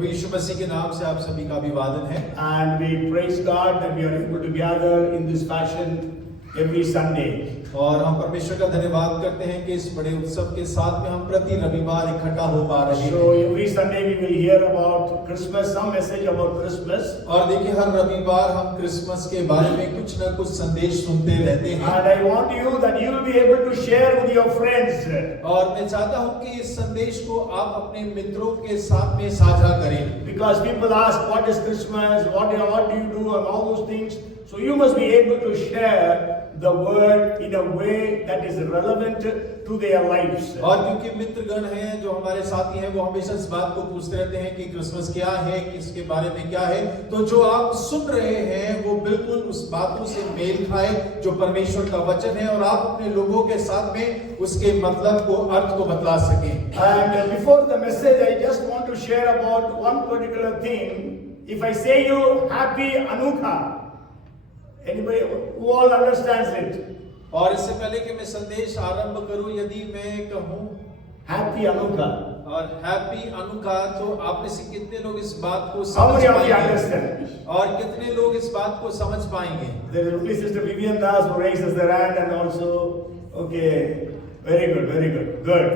प्रभु यीशु मसीह के नाम से आप सभी का अभिवादन है And we praise God that we are able to gather in this fashion every Sunday. और हम परमेश्वर का धन्यवाद करते हैं कि इस बड़े उत्सव के साथ में हम प्रति रविवार इकट्ठा हो पा रहे हैं। So every Sunday we will hear about Christmas, some message about Christmas. और देखिए हर रविवार हम क्रिसमस के बारे में कुछ न कुछ संदेश सुनते रहते हैं। And I want you that you will be able to share with your friends. और मैं चाहता हूं कि इस संदेश को आप अपने मित्रों के साथ में साझा करें। Because people ask what is Christmas, what do you do and all those things. So you must be able to share the word in a way that is relevant to their lives. और क्योंकि मित्रगण हैं जो हमारे साथी हैं वो हमेशा इस बात को पूछते रहते हैं कि क्रिसमस क्या है, किसके बारे में क्या है, तो जो आप सुन रहे हैं वो बिल्कुल उस बातों से मेल खाए जो परमेश्वर का वचन है और आप अपने लोगों के साथ में उसके मतलब को अर्थ को बतला सकें। And before the message I just want to share about one particular thing. If I say you happy Hanukkah, anybody who all understands it? और इससे पहले कि मैं संदेश आरंभ करूं, यदि मैं कहूं Happy Hanukkah. और हैप्पी अनुका, तो आप में से कितने लोग इस बात को How समझ many of you पाएंगे understand? और कितने लोग इस बात को समझ पाएंगे? There is only Sister Vivian Das who raises their hand and also, okay, very good, good.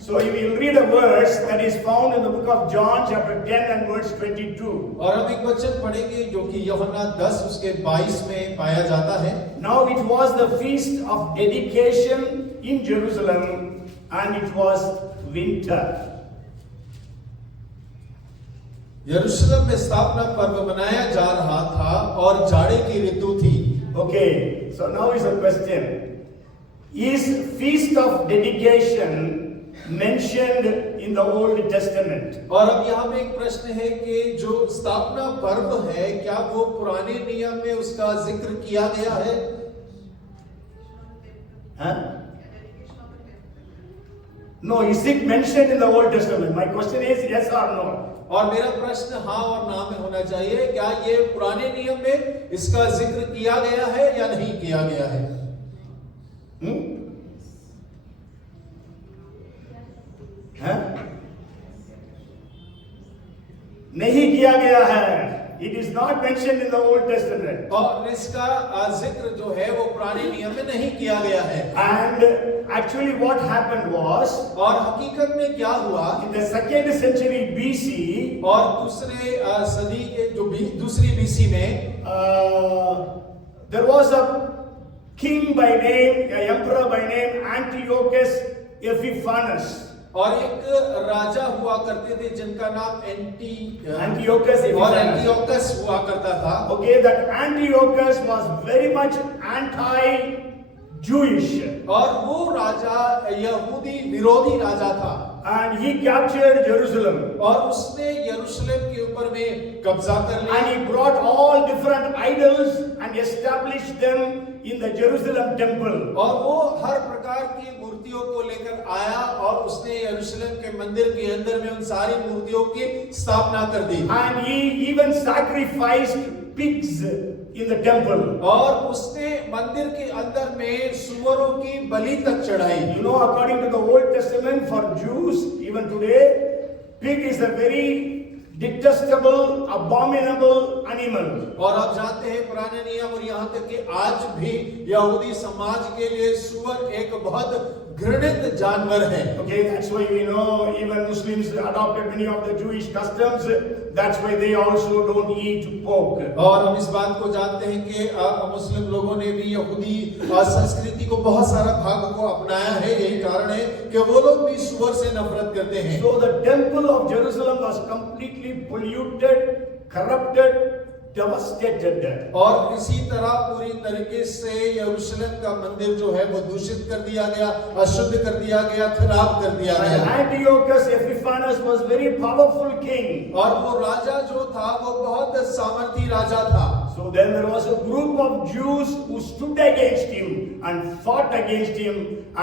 So if you read a verse that is found in the book of John chapter 10 and verse 22. और हम एक वचन पढ़ेंगे जो कि यूहन्ना 10 उसके 22 में पाया जाता है। Now it was the feast of dedication in Jerusalem and it was winter. यरूशलेम में स्थापना पर्व मनाया जा रहा था और जाड़े की ऋतु थी। Okay, so now is a question. Is feast of dedication mentioned in the Old Testament? और अब यहाँ पे एक प्रश्न है कि जो स्थापना पर्व है क्या वो पुराने नियम में उसका जिक्र किया गया है? Huh? No, is it mentioned in the Old Testament? My question is yes or no? और मेरा प्रश्न हाँ और ना में होना चाहिए। क्या ये पुराने नियम में इसका जिक्र किया गया है या नहीं किया गया है? नहीं किया गया है। It is not mentioned in the Old Testament. और इसका जिक्र जो है वो पुराने नियम में नहीं किया गया है। And actually what happened was, और हकीकत में क्या हुआ, in the 2nd century BC, और दूसरे सदी के जो दूसरी BC में there was a king by name, an emperor by name Antiochus Epiphanes. और एक राजा हुआ करते थे जिनका नाम Antiochus एंटियोकस हुआ करता था। Okay, that Antiochus was very much anti-Jewish. और वो राजा यहूदी विरोधी राजा था। And he captured Jerusalem. और उसने यरूशलेम के ऊपर में कब्जा कर लिया। And he brought all different idols and established them in the Jerusalem temple. और वो हर प्रकार की मूर्तियों को लेकर आया और उसने यरूशलेम के मंदिर के अंदर में उन सारी मूर्तियों की स्थापना कर दी। And he even sacrificed pigs in the temple. और उसने मंदिर के अंदर में सुअरों की बलि तक चढ़ाई। You know, according to the Old Testament, for Jews even today, pig is a very detestable, abominable animal. और आप जानते हैं पुराने नियम और यहाँ तक कि आज भी यहूदी समाज के लिए सुअर एक बहुत घृणित जानवर है। Okay, that's why we know even Muslims adopted many of the Jewish customs. That's why they also don't eat pork. और हम इस बात को जानते हैं कि मुस्लिम लोगों ने भी यहूदी संस्कृति को बहुत सारा भाग को अपनाया है। यही कारण है कि वो लोग भी सुअर से नफरत करते हैं। So the temple of Jerusalem was completely polluted, corrupted, devastated. और इसी तरह पूरी तरीके से यरूशलेम का मंदिर जो है वो दूषित कर दिया गया, अशुद्ध कर दिया गया, खराब कर दिया गया। Antiochus Epiphanes was very powerful king. और वो राजा जो था वो बहुत सामर्थी राजा था। So then there was a group of Jews who stood against him and fought against him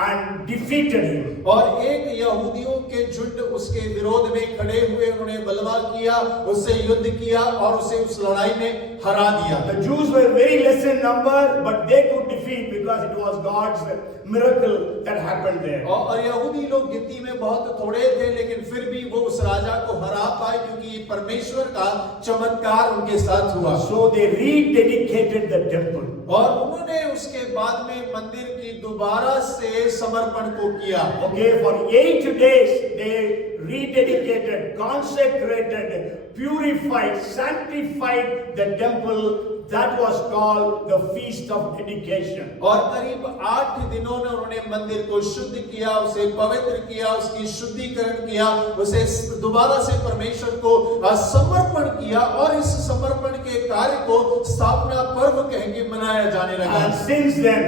and defeated him. और एक यहूदियों के झुंड उसके विरोध में खड़े हुए, उन्हें बलवा किया, उससे युद्ध किया और उसे उस लड़ाई में हरा दिया। The Jews were very less in number, but they could defeat because because it was God's miracle that happened there. और यहूदी लोग गिनती में बहुत थोड़े थे, लेकिन फिर भी वो उस राजा को हरा पाए क्योंकि परमेश्वर का चमत्कार उनके साथ हुआ। So they rededicated the temple. और उन्होंने उसके बाद में मंदिर की दोबारा से समर्पण को किया। Okay, for 8 days they rededicated, consecrated, purified, sanctified the temple. That was called the feast of dedication. और करीब 8 दिनों में उन्होंने मंदिर को शुद्ध किया, उसे पवित्र किया, उसकी शुद्धिकरण किया, उसे दोबारा से परमेश्वर को समर्पण किया और इस समर्पण के कार्य को स्थापना पर्व कह के मनाया जाने लगा। And since then,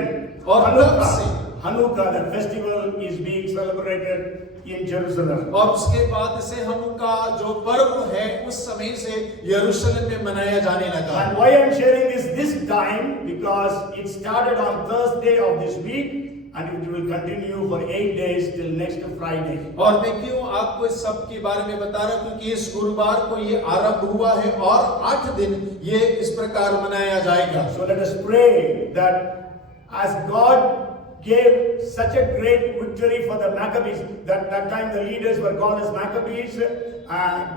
और तब से Hanukkah, the festival is being celebrated in Jerusalem. और उसके बाद से हनुक्का जो पर्व है उस समय से यरूशलेम में मनाया जाने लगा। And why I am sharing this time, because it started on Thursday of this week and it will continue for 8 days till next Friday. और मैं क्यों आपको इस सब के बारे में बता रहा हूं क्योंकि इस गुरुवार को ये आरंभ हुआ है और 8 दिन ये इस प्रकार मनाया जाएगा। So let us pray that as God gave such a great victory for the Maccabees, that time the leaders were called as Maccabees,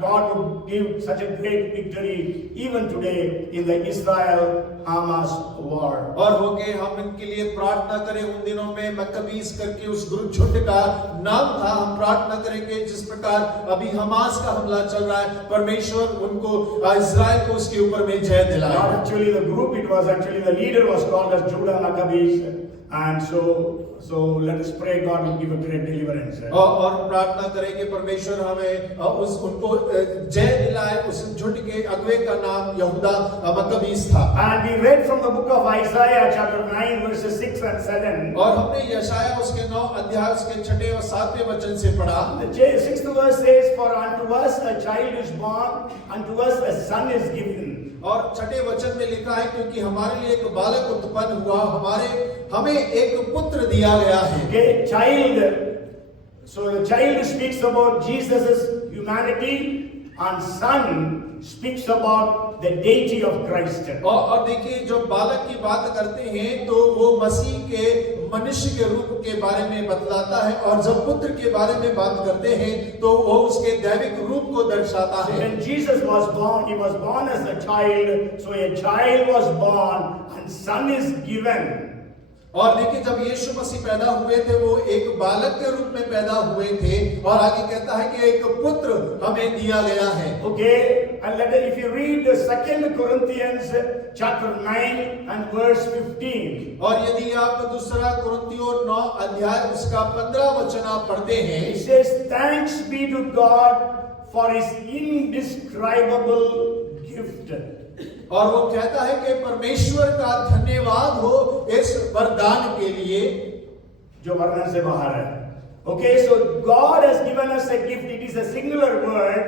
God would give such a great victory even today in the Israel-Hamas war. और हो के हम इनके लिए प्रार्थना करें। उन दिनों में मक्कबीस करके उस ग्रुप झुंड का नाम था। हम प्रार्थना करेंगे जिस प्रकार अभी हमास का हमला चल रहा है, परमेश्वर उनको इस्राएल को उसके ऊपर में जय दिलाए। Not actually the group, it was actually the leader was called as Judah Maccabees. And so let us pray God will give a great deliverance. और प्रार्थना करें कि परमेश्वर हमें उनको जय दिलाए। उस झुंड के अगुवे का नाम यहूदा मक्कबीस था। And we read from the book of Isaiah chapter 9 verses 6 and 7. और हमने यशाया उसके 9 अध्याय उसके 6 और 7वें वचन से पढ़ा। The 6th verse says, "For unto us a child is born, unto us a son is given." और 6 वचन में लिखा है क्योंकि हमारे लिए एक बालक उत्पन्न हुआ, हमें एक पुत्र दिया गया है। Okay, child. So the child speaks about Jesus' humanity and son speaks about the deity of Christ. और देखिए जो बालक की बात करते हैं तो वो मसीह के मनुष्य के रूप के बारे में बतलाता है और जब पुत्र के बारे में बात करते हैं तो वो उसके दैविक रूप को दर्शाता है। When Jesus was born, he was born as a child. So a child was born and son is given. और देखिए जब यीशु मसीह पैदा हुए थे वो एक बालक के रूप में पैदा हुए थे और आगे कहता है कि एक पुत्र हमें दिया गया है। Okay, and if you read the 2 Corinthians chapter 9 and verse 15. और यदि आप दूसरा कुरिन्थियों 9 अध्याय उसका 15 वचन आप पढ़ते हैं, it says, "Thanks be to God for his indescribable gift." और वो कहता है कि परमेश्वर का धन्यवाद हो इस वरदान के लिए जो वर्णन से बाहर है। Okay, so God has given us a gift. It is a singular word.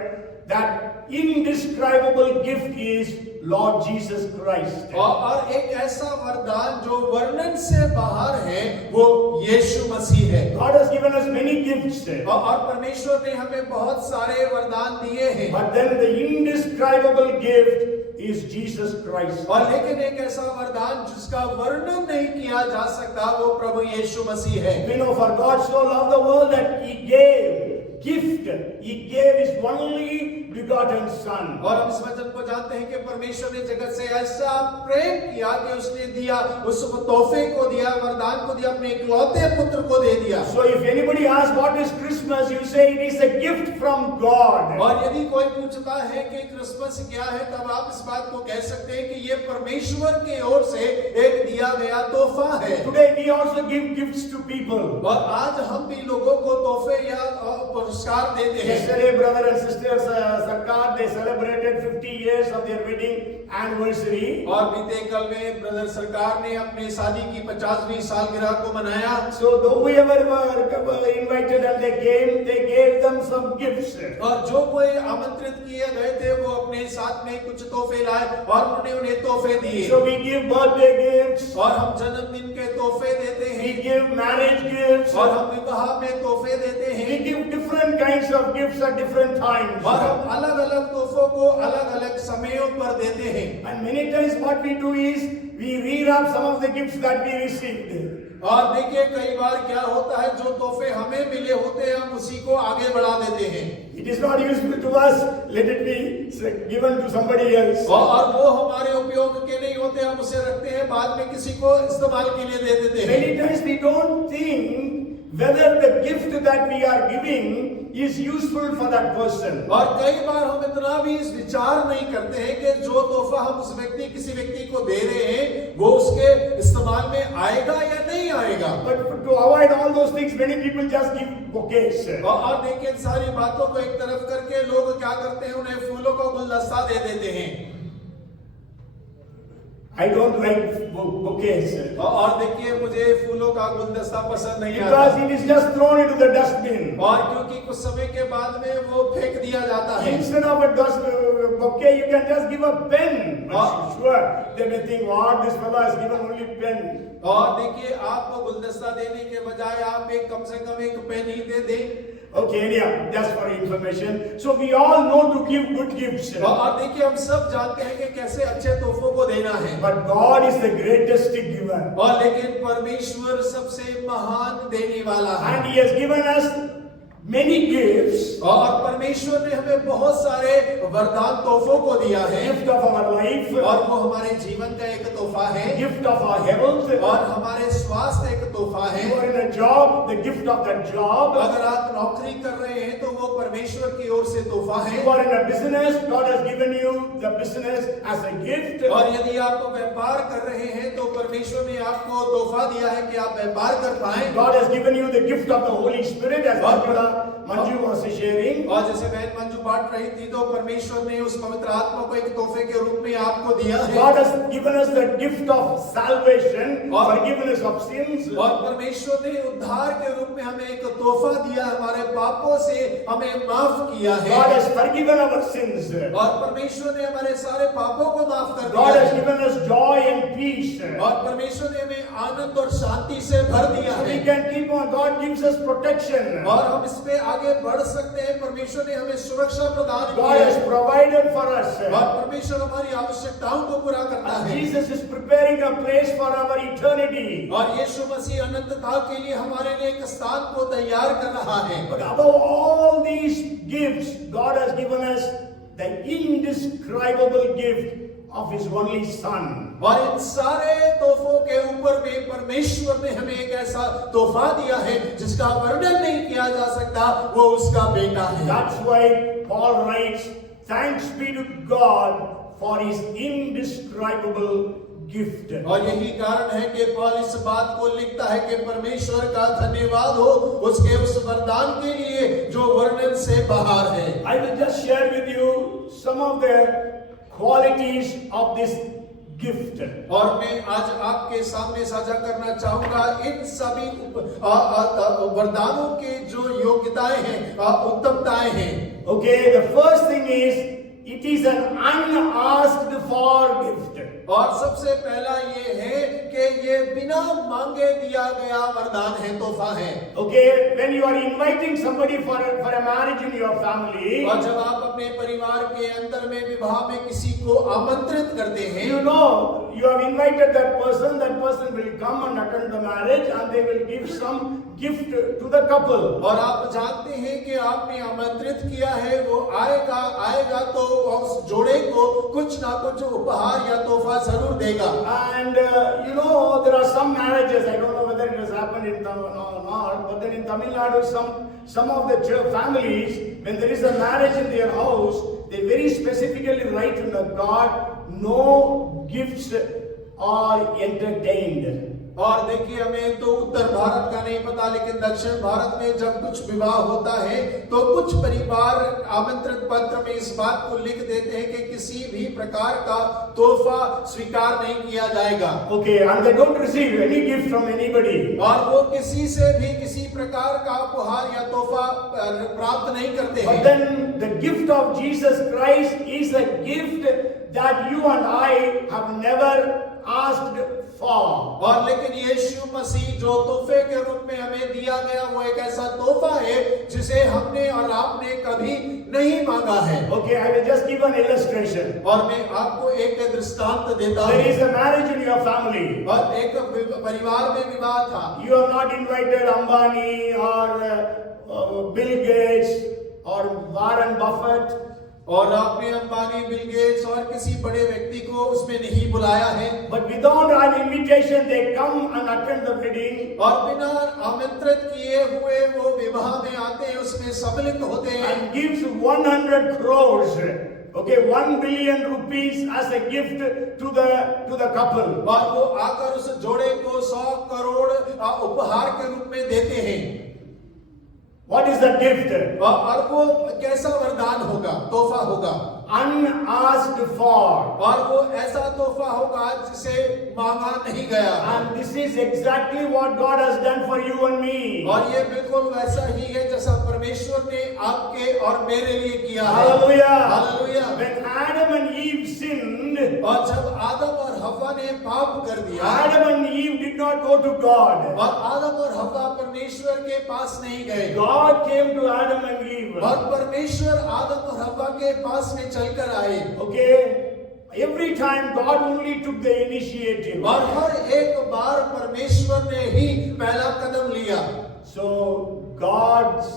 That indescribable gift is Lord Jesus Christ. और एक ऐसा वरदान जो वर्णन से बाहर है वो यीशु मसीह है। God has given us many gifts. और परमेश्वर ने हमें बहुत सारे वरदान दिए हैं। But then the indescribable gift is Jesus Christ. और लेकिन एक ऐसा वरदान जिसका वर्णन नहीं किया जा सकता वो प्रभु यीशु मसीह है। We know for God so loved the world that he gave gift. He gave his only begotten son. और हम इस वचन को जानते हैं कि परमेश्वर ने जगत से ऐसा प्रेम किया कि उसने दिया, उस तोहफे को दिया, वरदान को दिया, अपने इकलौते पुत्र को दे दिया। So if anybody asks what is Christmas, you say it is a gift from God. और यदि कोई पूछता है कि क्रिसमस क्या है तब आप इस बात को कह सकते हैं कि ये परमेश्वर की ओर से एक दिया गया तोहफा है। Today we also give gifts to people. और आज हम भी लोगों को तोहफे या पुरस्कार देते हैं। Yesterday brother and sisters Sarkar they celebrated 50 years of their wedding anniversary. और बीते कल में ब्रदर सरकार ने अपने शादी की 50वीं सालगिरह को मनाया। So whoever were invited and they came, they gave them some gifts. और जो कोई आमंत्रित किए गए थे वो अपने साथ में कुछ तोहफे लाए और उन्होंने उन्हें तोहफे दिए। So we give birthday gifts. और हम जन्मदिन के तोहफे देते We हैं। give marriage gifts. और हम विवाह में तोहफे देते We हैं। give different different kinds of gifts at different times. और हम अलग अलग तोहफों को अलग अलग समयों पर देते हैं। And many times what we do is we read up some of the gifts that we received. और देखिए कई बार क्या होता है, जो तोहफे हमें मिले होते हैं हम उसी को आगे बढ़ा देते हैं। It is not useful to us, let it be given to somebody else. और वो हमारे उपयोग के नहीं होते, हम उसे रखते हैं, बाद में किसी को इस्तेमाल के लिए दे देते हैं। Many times we don't think whether the gift that we are giving is useful for that person. और कई बार हम इतना भी इस विचार नहीं करते हैं कि जो तोहफा हम उस किसी व्यक्ति को दे रहे हैं वो उसके इस्तेमाल में आएगा या नहीं आएगा। But to avoid all those things, many people just give bouquets. और देखिए इन सारी बातों को एक तरफ करके लोग क्या करते हैं, उन्हें फूलों का गुलदस्ता दे देते हैं। I don't like bouquets. और देखिए मुझे फूलों का गुलदस्ता पसंद नहीं आता, Because it is just thrown into the dustbin. और क्योंकि कुछ समय के बाद में वो फेंक दिया जाता है। Instead of a bouquet, you can just give a pen. Sure, they may think, what, this fellow has given only pen. और देखिए आप गुलदस्ता देने के बजाय आप एक कम से कम एक पेन ही दे दें। Okay, anyhow, just for information. So we all know to give good gifts. और देखिए हम सब जानते हैं कि कैसे अच्छे तोहफों को देना है। But God is the greatest giver. और लेकिन परमेश्वर सबसे महान देने वाला है। And He has given us many gifts. और परमेश्वर ने हमें बहुत सारे वरदान तोहफों को दिया है। Gift of our life. और वो हमारे जीवन का एक तोहफा है। Gift of our health. और हमारे स्वास्थ्य एक तोहफा है। You are in a job, the gift of that job. अगर आप नौकरी कर रहे हैं तो वो परमेश्वर की ओर से तोहफा है। You are in a business, God has given you the business as a gift. और यदि आप व्यापार कर रहे हैं तो परमेश्वर ने आपको तोहफा दिया है कि आप व्यापार कर पाएं। God has given you the gift of the Holy Spirit, as Manju was sharing. और जैसे बहन मंजू बांट रही थी, तो परमेश्वर ने उस पवित्र आत्मा को एक तोहफे के रूप में आपको दिया है। God has given us the gift of salvation, forgiveness of sins. और परमेश्वर ने उद्धार के रूप में हमें एक तोहफा दिया, हमारे पापों से हमें माफ किया है। God has forgiven our sins. और परमेश्वर ने हमारे सारे पापों को माफ कर दिया। God has given us joy and peace. और परमेश्वर ने हमें आनंद और शांति से भर दिया है। We can keep on. God gives us protection. और हम इस पे आगे बढ़ सकते हैं। परमेश्वर ने हमें सुरक्षा प्रदान की God has है। provided for us. और परमेश्वर हमारी आवश्यकताओं को पूरा करता है। Jesus is preparing a place for our eternity. और यीशु मसीह अनंतता के लिए हमारे लिए एक स्थान को तैयार कर रहा है। But above all these gifts, God has given us the indescribable gift of His only Son. और इन सारे तोहफों के ऊपर में परमेश्वर ने हमें एक ऐसा तोहफा दिया है जिसका वर्णन नहीं किया जा सकता, वो उसका बेटा है। That's why Paul writes, "Thanks be to God for His indescribable gift." और यही कारण है कि पौल इस बात को लिखता है कि परमेश्वर का धन्यवाद हो उसके उस वरदान के लिए जो वर्णन से बाहर है। I will just share with you some of the qualities of this gift. और मैं आज आपके सामने साझा करना चाहूंगा इन सभी वरदानों के जो योग्यताएं हैं, उत्तमताएं हैं। Okay, the first thing is it is an unasked for gift. और सबसे पहला ये है कि ये बिना मांगे दिया गया वरदान है, तोहफा है। Okay, when you are inviting somebody for a marriage in your family, और जब आप अपने परिवार के अंदर में विवाह में किसी को आमंत्रित करते हैं, you know you have invited that person will come and attend the marriage and they will give some gift to the couple. और आप जानते हैं कि आपने आमंत्रित किया है, वो आएगा तो उस जोड़े को कुछ ना कुछ उपहार या तोहफा जरूर देगा। And you know there are some marriages, I don't know whether it has happened in Tamil Nadu or not, but then in Tamil Nadu some of the families, when there is a marriage in their house, they very specifically write in the card, no gifts are entertained. और देखिए हमें तो उत्तर भारत का नहीं पता, लेकिन दक्षिण भारत में जब कुछ विवाह होता है तो कुछ परिवार आमंत्रित पत्र में इस बात को लिख देते हैं कि किसी भी प्रकार का तोहफा स्वीकार नहीं किया जाएगा। Okay, and they don't receive any gift from anybody. और वो किसी से भी किसी प्रकार का उपहार या तोहफा प्राप्त नहीं करते हैं। But then the gift of Jesus Christ is a gift that you and I have never asked form. और लेकिन यीशु मसीह जो तोहफे के रूप में हमें दिया गया वो एक ऐसा तोहफा है जिसे हमने और आपने कभी नहीं मांगा है। Okay, I will just give an illustration. और मैं आपको एक दृष्टांत देता There हूँ। is a marriage in your family. और एक परिवार में विवाह था। You have not invited Ambani or Bill Gates or Warren Buffett. और आपने अंबानी, बिल गेट्स और किसी बड़े व्यक्ति को उसमें नहीं बुलाया है। But without an invitation, they come and attend the wedding. और बिना आमंत्रित किए हुए वो विवाह में आते हैं, उसमें सम्मिलित होते हैं। And gives 100 crores. Okay, 1 billion rupees as a gift to the couple. और वो आकर उस जोड़े को 100 करोड़ उपहार के रूप में देते हैं। What is the gift? और वो कैसा वरदान होगा, तोहफा होगा? Unasked for. और वो ऐसा तोहफा होगा जिसे मांगा नहीं गया। And this is exactly what God has done for you and me. और ये बिल्कुल वैसा ही है जैसा परमेश्वर ने आपके और मेरे लिए किया है। Hallelujah. Hallelujah. When Adam and Eve sinned, और जब आदम और हव्वा ने पाप कर दिया, Adam and Eve did not go to God. और आदम और हव्वा परमेश्वर के पास नहीं गए। God came to Adam and Eve. और परमेश्वर आदम और हव्वा के पास में चलकर आए। Okay, every time God only took the initiative. और हर एक बार परमेश्वर ने ही पहला कदम लिया। So God's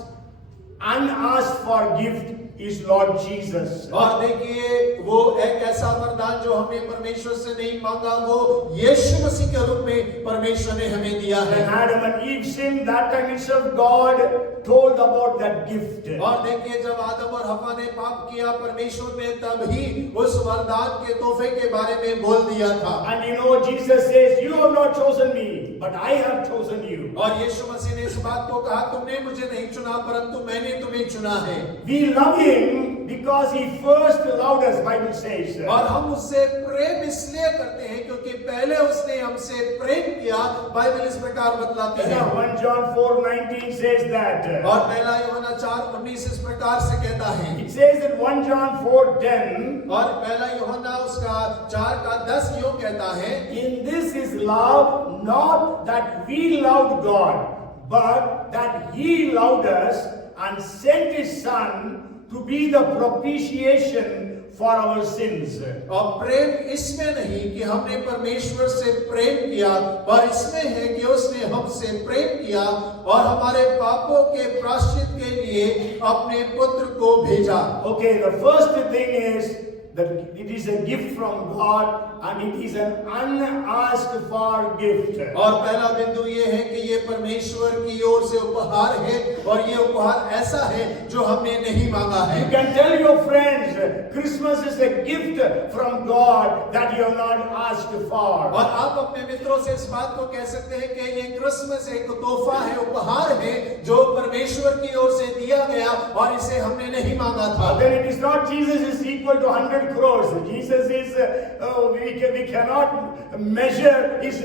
unasked for gift is Lord Jesus. और देखिए वो एक ऐसा वरदान जो हमने परमेश्वर से नहीं मांगा वो यीशु मसीह के रूप में परमेश्वर ने हमें दिया है। When Adam and Eve sinned, that time itself God told about that gift. और देखिए जब आदम और हव्वा ने पाप किया, परमेश्वर ने तब ही उस वरदान के तोहफे के बारे में बोल दिया था। And you know, Jesus says, "You have not chosen me, but I have chosen you." और यीशु मसीह ने इस बात को कहा, तुमने मुझे नहीं चुना परंतु मैंने तुम्हें चुना है। We love him because he first loved us, Bible says. और हम उससे प्रेम इसलिए करते हैं क्योंकि पहले उसने हमसे प्रेम किया। बाइबल इस प्रकार बतलाती है। 1 John 4:19 says that. और पहला यूहन्ना 4:19 इस प्रकार से कहता है। It says in 1 John 4:10. और पहला यूहन्ना उसका 4:10 यूं कहता है, In this is love, not that we loved God, but that He loved us and sent His Son to be the propitiation for our sins. और प्रेम इसमें नहीं कि हमने परमेश्वर से प्रेम किया, पर इसमें है कि उसने हमसे प्रेम किया और हमारे पापों के प्रायश्चित के लिए अपने पुत्र को भेजा। Okay, the first thing is that it is a gift from God and it is an unasked for gift. और पहला बिंदु ये है कि ये परमेश्वर की ओर से उपहार है और ये उपहार ऐसा है जो हमने नहीं मांगा है। You can tell your friends, Christmas is a gift from God that you have not asked for. और आप अपने मित्रों से इस बात को कह सकते हैं कि ये क्रिसमस एक तोहफा है, उपहार है जो परमेश्वर की ओर से दिया गया और इसे हमने नहीं मांगा था। Then it is not Jesus is equal to 100 crores. Jesus is, we cannot measure his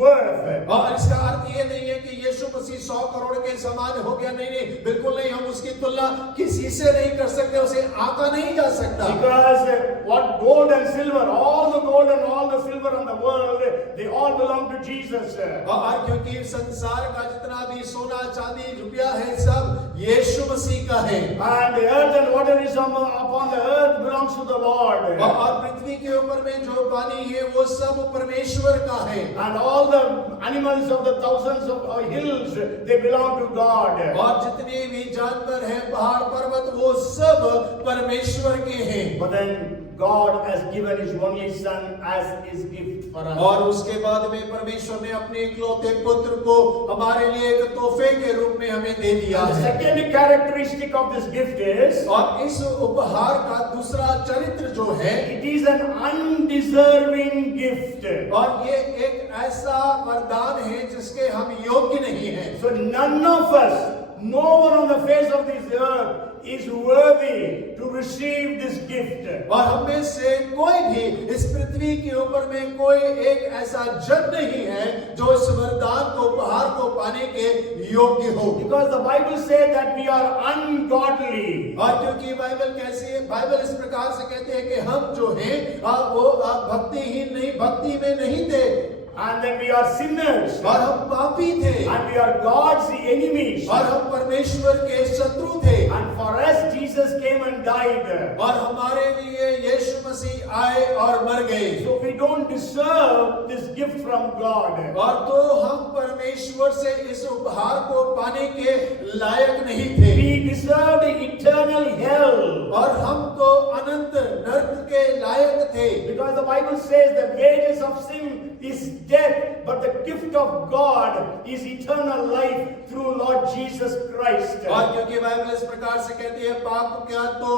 worth. और इसका अर्थ ये नहीं है कि यीशु मसीह 100 करोड़ के समान हो गया, नहीं नहीं, बिल्कुल नहीं। हम उसकी तुलना किसी से नहीं कर सकते, उसे आंका नहीं जा सकता। Because what gold and silver, all the gold and all the silver in the world, they all belong to Jesus. और क्योंकि संसार का जितना भी सोना चांदी रुपया है सब यीशु मसीह का है। And the earth and water is upon the earth belongs to the Lord. और पृथ्वी के ऊपर में जो पानी है वो सब परमेश्वर का है। And all the animals of the thousands of hills, they belong to God. और जितने भी जानवर हैं, पहाड़ पर्वत, वो सब परमेश्वर के हैं। But then God has given His only Son as His gift for us. और उसके बाद में परमेश्वर ने अपने इकलौते पुत्र को हमारे लिए एक तोहफे के रूप में हमें दे दिया The है। second characteristic of this gift is, और इस उपहार का दूसरा चरित्र जो है, it is an undeserving gift. और ये एक ऐसा वरदान है जिसके हम योग्य नहीं हैं। So none of us, no one on the face of this earth is worthy to receive this gift. और हम में से कोई भी इस पृथ्वी के ऊपर में कोई एक ऐसा जन नहीं है जो इस वरदान को, उपहार को पाने के योग्य हो। Because the Bible says that we are ungodly. और क्योंकि बाइबल कैसी है, बाइबल इस प्रकार से कहते हैं कि हम जो हैं वो भक्तिहीन नहीं, भक्ति में नहीं थे, And then we are sinners. और हम पापी थे, And we are God's enemies. और हम परमेश्वर के शत्रु थे, And for us, Jesus came and died. और हमारे लिए यीशु मसीह आए और मर गए। So we don't deserve this gift from God. और तो हम परमेश्वर से इस उपहार को पाने के लायक नहीं थे, We deserved eternal hell. और हम तो अनंत नरक के लायक थे। Because the Bible says the wages of sin is death, but the gift of God is eternal life through Lord Jesus Christ. और क्योंकि बाइबल इस प्रकार से कहती है पाप का तो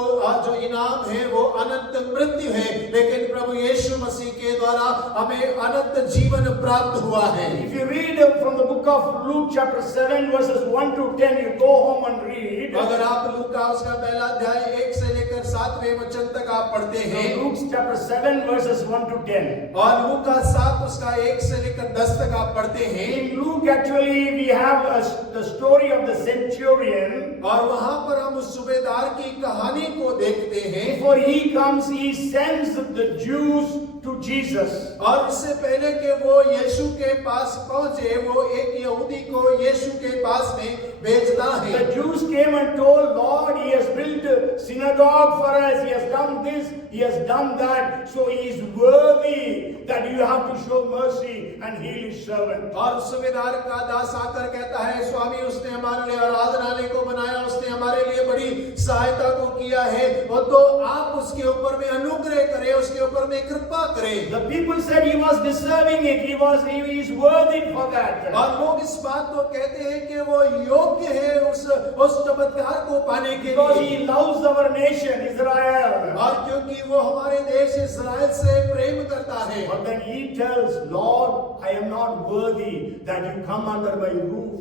जो इनाम है वो अनंत मृत्यु है, लेकिन प्रभु यीशु मसीह के द्वारा हमें अनंत जीवन प्राप्त हुआ है। If you read from the book of Luke chapter 7 verses 1 to 10, you go home and read. अगर आप लूका उसका पहला अध्याय 1 से लेकर 7वें वचन तक आप पढ़ते हैं, Luke chapter 7 verses 1 to 10. और लूका 7 उसका 1 से लेकर 10 तक आप पढ़ते हैं। In Luke actually we have the story of the centurion. और वहां पर हम उस सूबेदार की कहानी को देखते हैं। Before he comes, he sends the Jews to Jesus. और इससे पहले कि वो यीशु के पास पहुंचे, वो एक यहूदी को यीशु के पास में भेजता है। The Jews came and told, Lord, he has built a synagogue for us, he has done this, he has done that, so he is worthy that you have to show mercy and heal his servant. और सूबेदार का दास आकर कहता है, स्वामी उसने हमारे लिए आराधनालय को बनाया, उसने हमारे लिए बड़ी सहायता को किया है, वो तो आप उसके ऊपर में अनुग्रह करें, उसके ऊपर में कृपा करें। The people said he was deserving it, he is worthy for that. और लोग इस बात को कहते हैं कि वो योग्य है उस चमत्कार को पाने के Because लिए, he loves our nation, Israel. और क्योंकि वो हमारे देश इस्राएल से प्रेम करता है। But then he tells, Lord, I am not worthy that you come under my roof.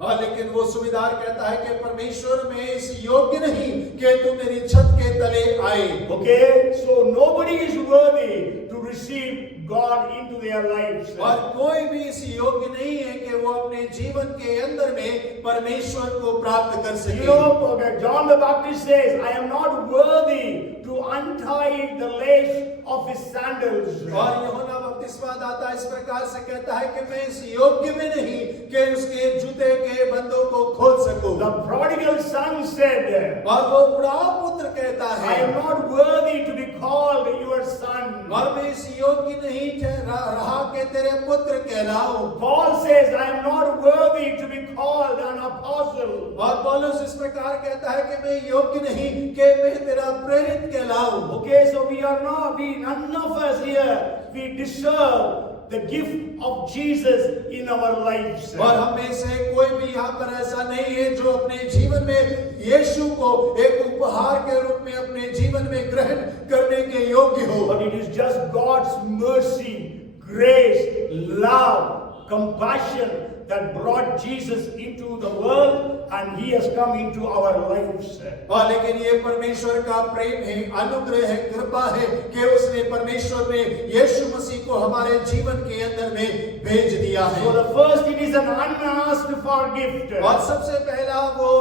और लेकिन वो सूबेदार कहता है कि परमेश्वर में इस योग्य नहीं कि तू मेरी छत के तले आए। Okay, so nobody is worthy to receive God into their lives. और कोई भी इस योग्य नहीं है कि वो अपने जीवन के अंदर में परमेश्वर को प्राप्त कर You सके। know, John the Baptist says, I am not worthy to untie the lace of his sandals. और यूहन्ना बपतिस्मा दाता इस प्रकार से कहता है कि मैं इस योग्य में नहीं कि उसके जूते के बंधों को खोल सकूं। The prodigal son said, और वो बुढ़ा पुत्र कहता I है, am not worthy to be called your son. और मैं इस योग्य नहीं रहा कि तेरे पुत्र कहलाऊं। Paul says, I am not worthy to be called an apostle. और पौलुस इस प्रकार कहता है कि मैं योग्य नहीं कि मैं तेरा प्रेरित कहलाऊं। Okay, so none of us here, we deserve the gift of Jesus in our lives. और हम में से कोई भी यहाँ पर ऐसा नहीं है जो अपने जीवन में यीशु को एक उपहार के रूप में अपने जीवन में ग्रहण करने के योग्य हो। But it is just God's mercy, grace, love, compassion that brought Jesus into the world, and he has come into our lives. और लेकिन ये परमेश्वर का प्रेम है, अनुग्रह है, कृपा है कि उसने परमेश्वर ने यीशु मसीह को हमारे जीवन के अंदर में भेज दिया है। So the first, it is an unasked for gift. और सबसे पहला वो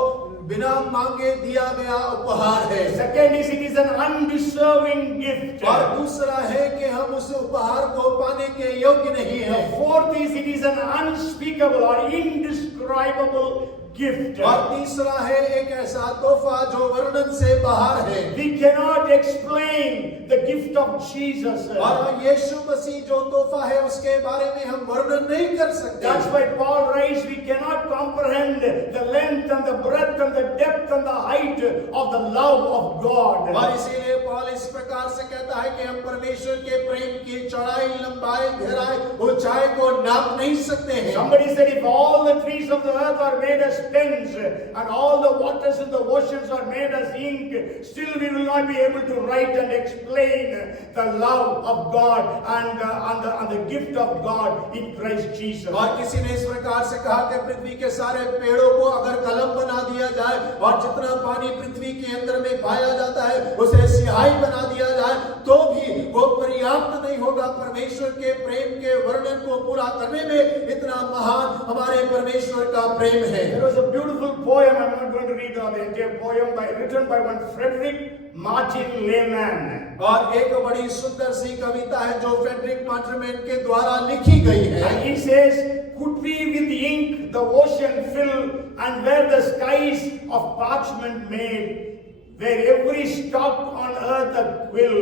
बिना मांगे दिया गया उपहार है। Second is, it is an undeserving gift. और दूसरा है कि हम उस उपहार को पाने के योग्य नहीं The हैं। fourth is, it is an unspeakable or indescribable gift. और तीसरा है एक ऐसा तोहफा जो वर्णन से बाहर है। We cannot explain the gift of Jesus. और यीशु मसीह जो तोहफा है उसके बारे में हम वर्णन नहीं कर सकते। That's why Paul writes, we cannot comprehend the length and the breadth and the depth and the height of the love of God. और इसीलिए पौल इस प्रकार से कहता है कि हम परमेश्वर के प्रेम की चौड़ाई, लंबाई, गहराई, ऊंचाई को नाप नहीं सकते हैं। Somebody said, if all the trees of the earth are made as pens and all the waters in the oceans are made as ink, still we will not be able to write and explain the love of God and the gift of God in Christ Jesus. और किसी ने इस प्रकार से कहा कि पृथ्वी के सारे पेड़ों को अगर कलम बना दिया जाए और जितना पानी पृथ्वी के अंदर में पाया जाता है उसे स्याही बना दिया जाए तो भी वो पर्याप्त नहीं होगा परमेश्वर के प्रेम के वर्णन को पूरा करने में। इतना महान हमारे परमेश्वर का प्रेम है। There was a beautiful poem, I'm not going to read the entire poem, written by one Frederick Martin Lehman. और एक बड़ी सुंदर सी कविता है जो फ्रेडरिक मार्टिन के द्वारा लिखी गई है। And he says, could we with ink the ocean fill and where the skies of parchment made, where every stalk on earth a quill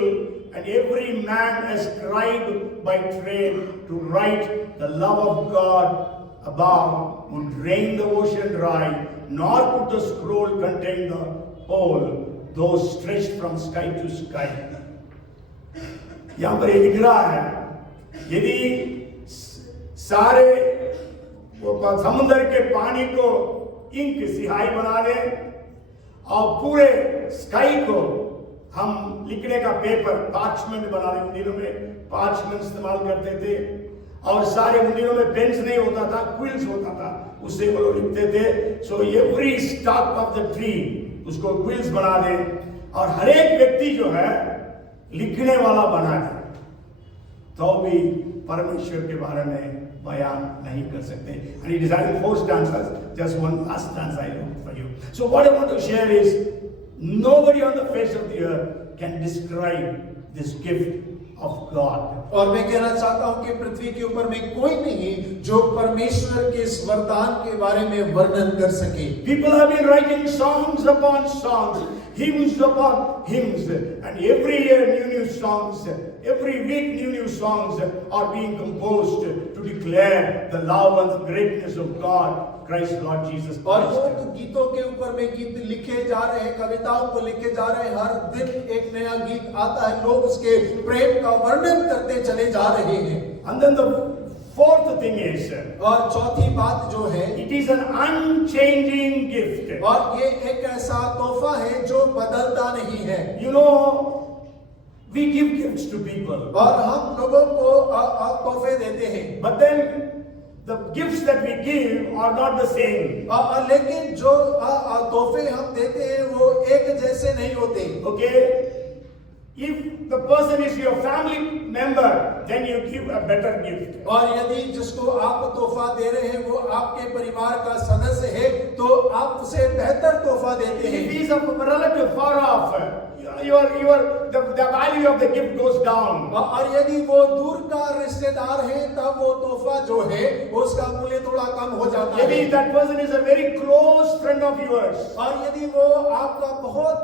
and every man a scribe by trade to write the love of God above would drain the ocean dry, nor could the scroll contain the whole, though stretched from sky to sky. यहाँ पर ये लिख रहा है, यदि सारे वो समुद्र के पानी को इंक सिहाई बना दें और पूरे स्काई को हम लिखने का पेपर पार्चमेंट बना दें, उन दिनों में पार्चमेंट इस्तेमाल करते थे और सारे उन दिनों में पेन्स नहीं होता था, क्विल्स होता था, उससे वो लोग लिखते थे। So every stock of the tree उसको क्विल्स बना दें और हर एक व्यक्ति जो है लिखने वाला बना दे, तो भी परमेश्वर के बारे में बयान नहीं कर सकते। And he decided 4 stanzas, just one last stanza I wrote for you. So what I want to share is, nobody on the face of the earth can describe this gift of God. और मैं कहना चाहता हूं कि पृथ्वी के ऊपर में कोई नहीं जो परमेश्वर के इस वरदान के बारे में वर्णन कर सके। People have been writing songs upon songs, hymns upon hymns, and every year new songs, every week new songs are being composed to declare the love and the greatness of God, Christ Lord Jesus और Christ. लोग गीतों के ऊपर में गीत लिखे जा रहे हैं, कविताओं को लिखे जा रहे हैं, हर दिन एक नया गीत आता है, लोग उसके प्रेम का वर्णन करते चले जा रहे हैं। And then the fourth thing is, और चौथी बात जो है, it is an unchanging gift. और ये एक ऐसा तोहफा है जो बदलता नहीं है। You know, we give gifts to people, और हम लोगों को तोहफे देते हैं, but then the gifts that we give are not the same. लेकिन जो तोहफे हम देते हैं वो एक जैसे नहीं होते। Okay? If the person is your family member, then you give a better gift. और यदि जिसको आप तोहफा दे रहे हैं वो आपके परिवार का सदस्य है तो आप उसे बेहतर तोहफा देते हैं। If he is a relative far off, the value of the gift goes down. और यदि वो दूर का रिश्तेदार है तब वो तोहफा जो है उसका मूल्य थोड़ा कम हो जाता है। Maybe that person is a very close friend of yours. और यदि वो आपका बहुत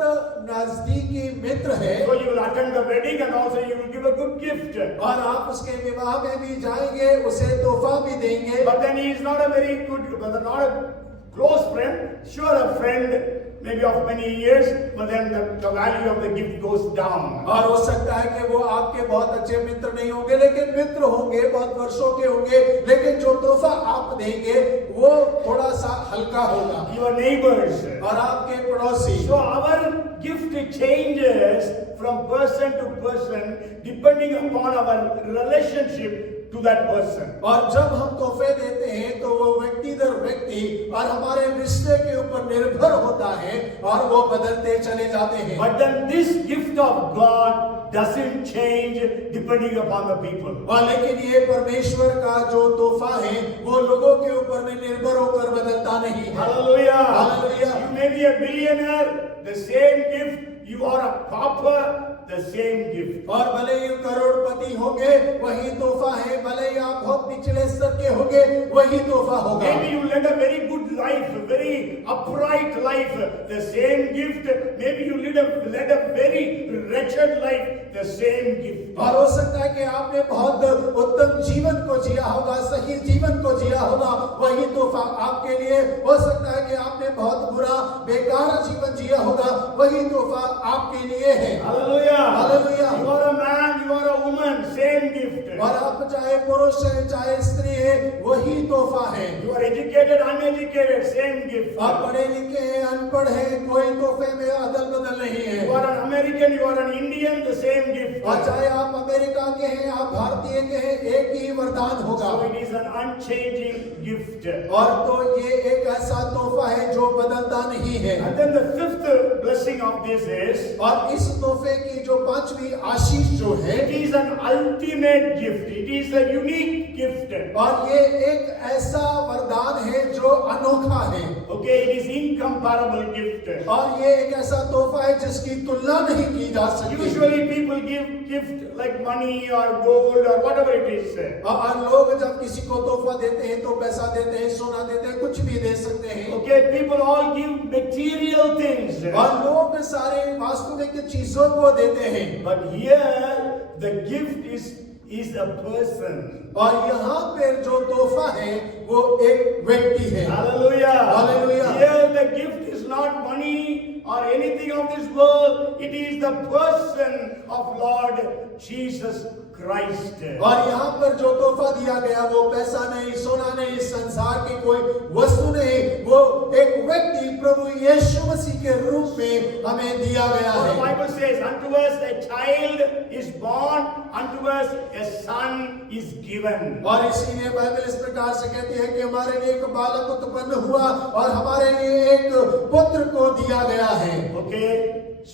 नजदीकी मित्र है So you will attend the wedding and also you will give a good gift. और आप उसके विवाह में भी जाएंगे, उसे तोहफा भी देंगे। But then he is not a very good, not a close friend, sure a friend, maybe of many years, but then the value of the gift goes down. और हो सकता है कि वो आपके बहुत अच्छे मित्र नहीं होंगे, लेकिन मित्र होंगे, बहुत वर्षों के होंगे, लेकिन जो तोहफा आप देंगे वो थोड़ा सा हल्का होगा। Your neighbors और आपके पड़ोसी। So our gift changes from person to person depending upon our relationship to that person. और जब हम तोहफे देते हैं तो वो व्यक्ति दर व्यक्ति और हमारे रिश्ते के ऊपर निर्भर होता है और वो बदलते चले जाते हैं। But then this gift of God doesn't change depending upon the people. और लेकिन ये परमेश्वर का जो तोहफा है वो लोगों के ऊपर में निर्भर होकर बदलता नहीं है। Hallelujah. Hallelujah. You may be a billionaire, the same gift. You are a pauper, the same gift. और भले ही करोड़पति होंगे वही तोहफा है, भले ही आप बहुत निचले स्तर के होंगे वही तोहफा होगा। Maybe you led a very good life, very upright life, the same gift. Maybe you led a very wretched life, the same gift. और हो सकता है कि आपने बहुत उत्तम जीवन को जिया होगा, सही जीवन को जिया होगा, वही तोहफा आपके लिए। हो सकता है कि आपने बहुत बुरा बेकार जीवन जिया होगा, वही तोहफा आपके लिए है। Hallelujah. Hallelujah. You are a man, you are a woman, same gift. और आप चाहे पुरुष है चाहे स्त्री है वही तोहफा है। You are educated, educated, uneducated, same gift. आप पढ़े लिखे हैं, अनपढ़ हैं, कोई तोहफे में अदल बदल नहीं है। You are an American, you are an Indian, the same gift. और चाहे आप अमेरिका के हैं, आप भारतीय के हैं, एक ही वरदान होगा। So it is an unchanging gift. और तो ये एक ऐसा तोहफा है जो बदलता नहीं है। And then the fifth blessing of this is, और इस तोहफे की जो पांचवी आशीष जो है, it is an ultimate gift. It is a unique gift. और ये एक ऐसा वरदान है जो अनोखा है। Okay, it is incomparable gift. और ये एक ऐसा तोहफा है जिसकी तुलना नहीं की जा सकती। Usually people give gift like money or gold or whatever it is. और लोग जब किसी को तोहफा देते हैं तो पैसा देते हैं, सोना देते हैं, कुछ भी दे सकते हैं। Okay, people all give material things. और लोग सारे वास्तविक चीजों को देते हैं। But here the gift is a person. और यहाँ पर जो तोहफा है वो एक व्यक्ति है। Hallelujah. Hallelujah. Here the gift is not money or anything of this world. It is the person of Lord Jesus Christ. और यहाँ पर जो तोहफा दिया गया वो पैसा नहीं, सोना नहीं, संसार की कोई वस्तु नहीं, वो एक व्यक्ति प्रभु यीशु मसीह के रूप में हमें दिया गया The है। Bible says, unto us a child is born, unto us a son is given. और इसीलिए बाइबल इस प्रकार से कहती है कि हमारे लिए एक बालक उत्पन्न हुआ और हमारे लिए एक पुत्र को दिया गया है। Okay,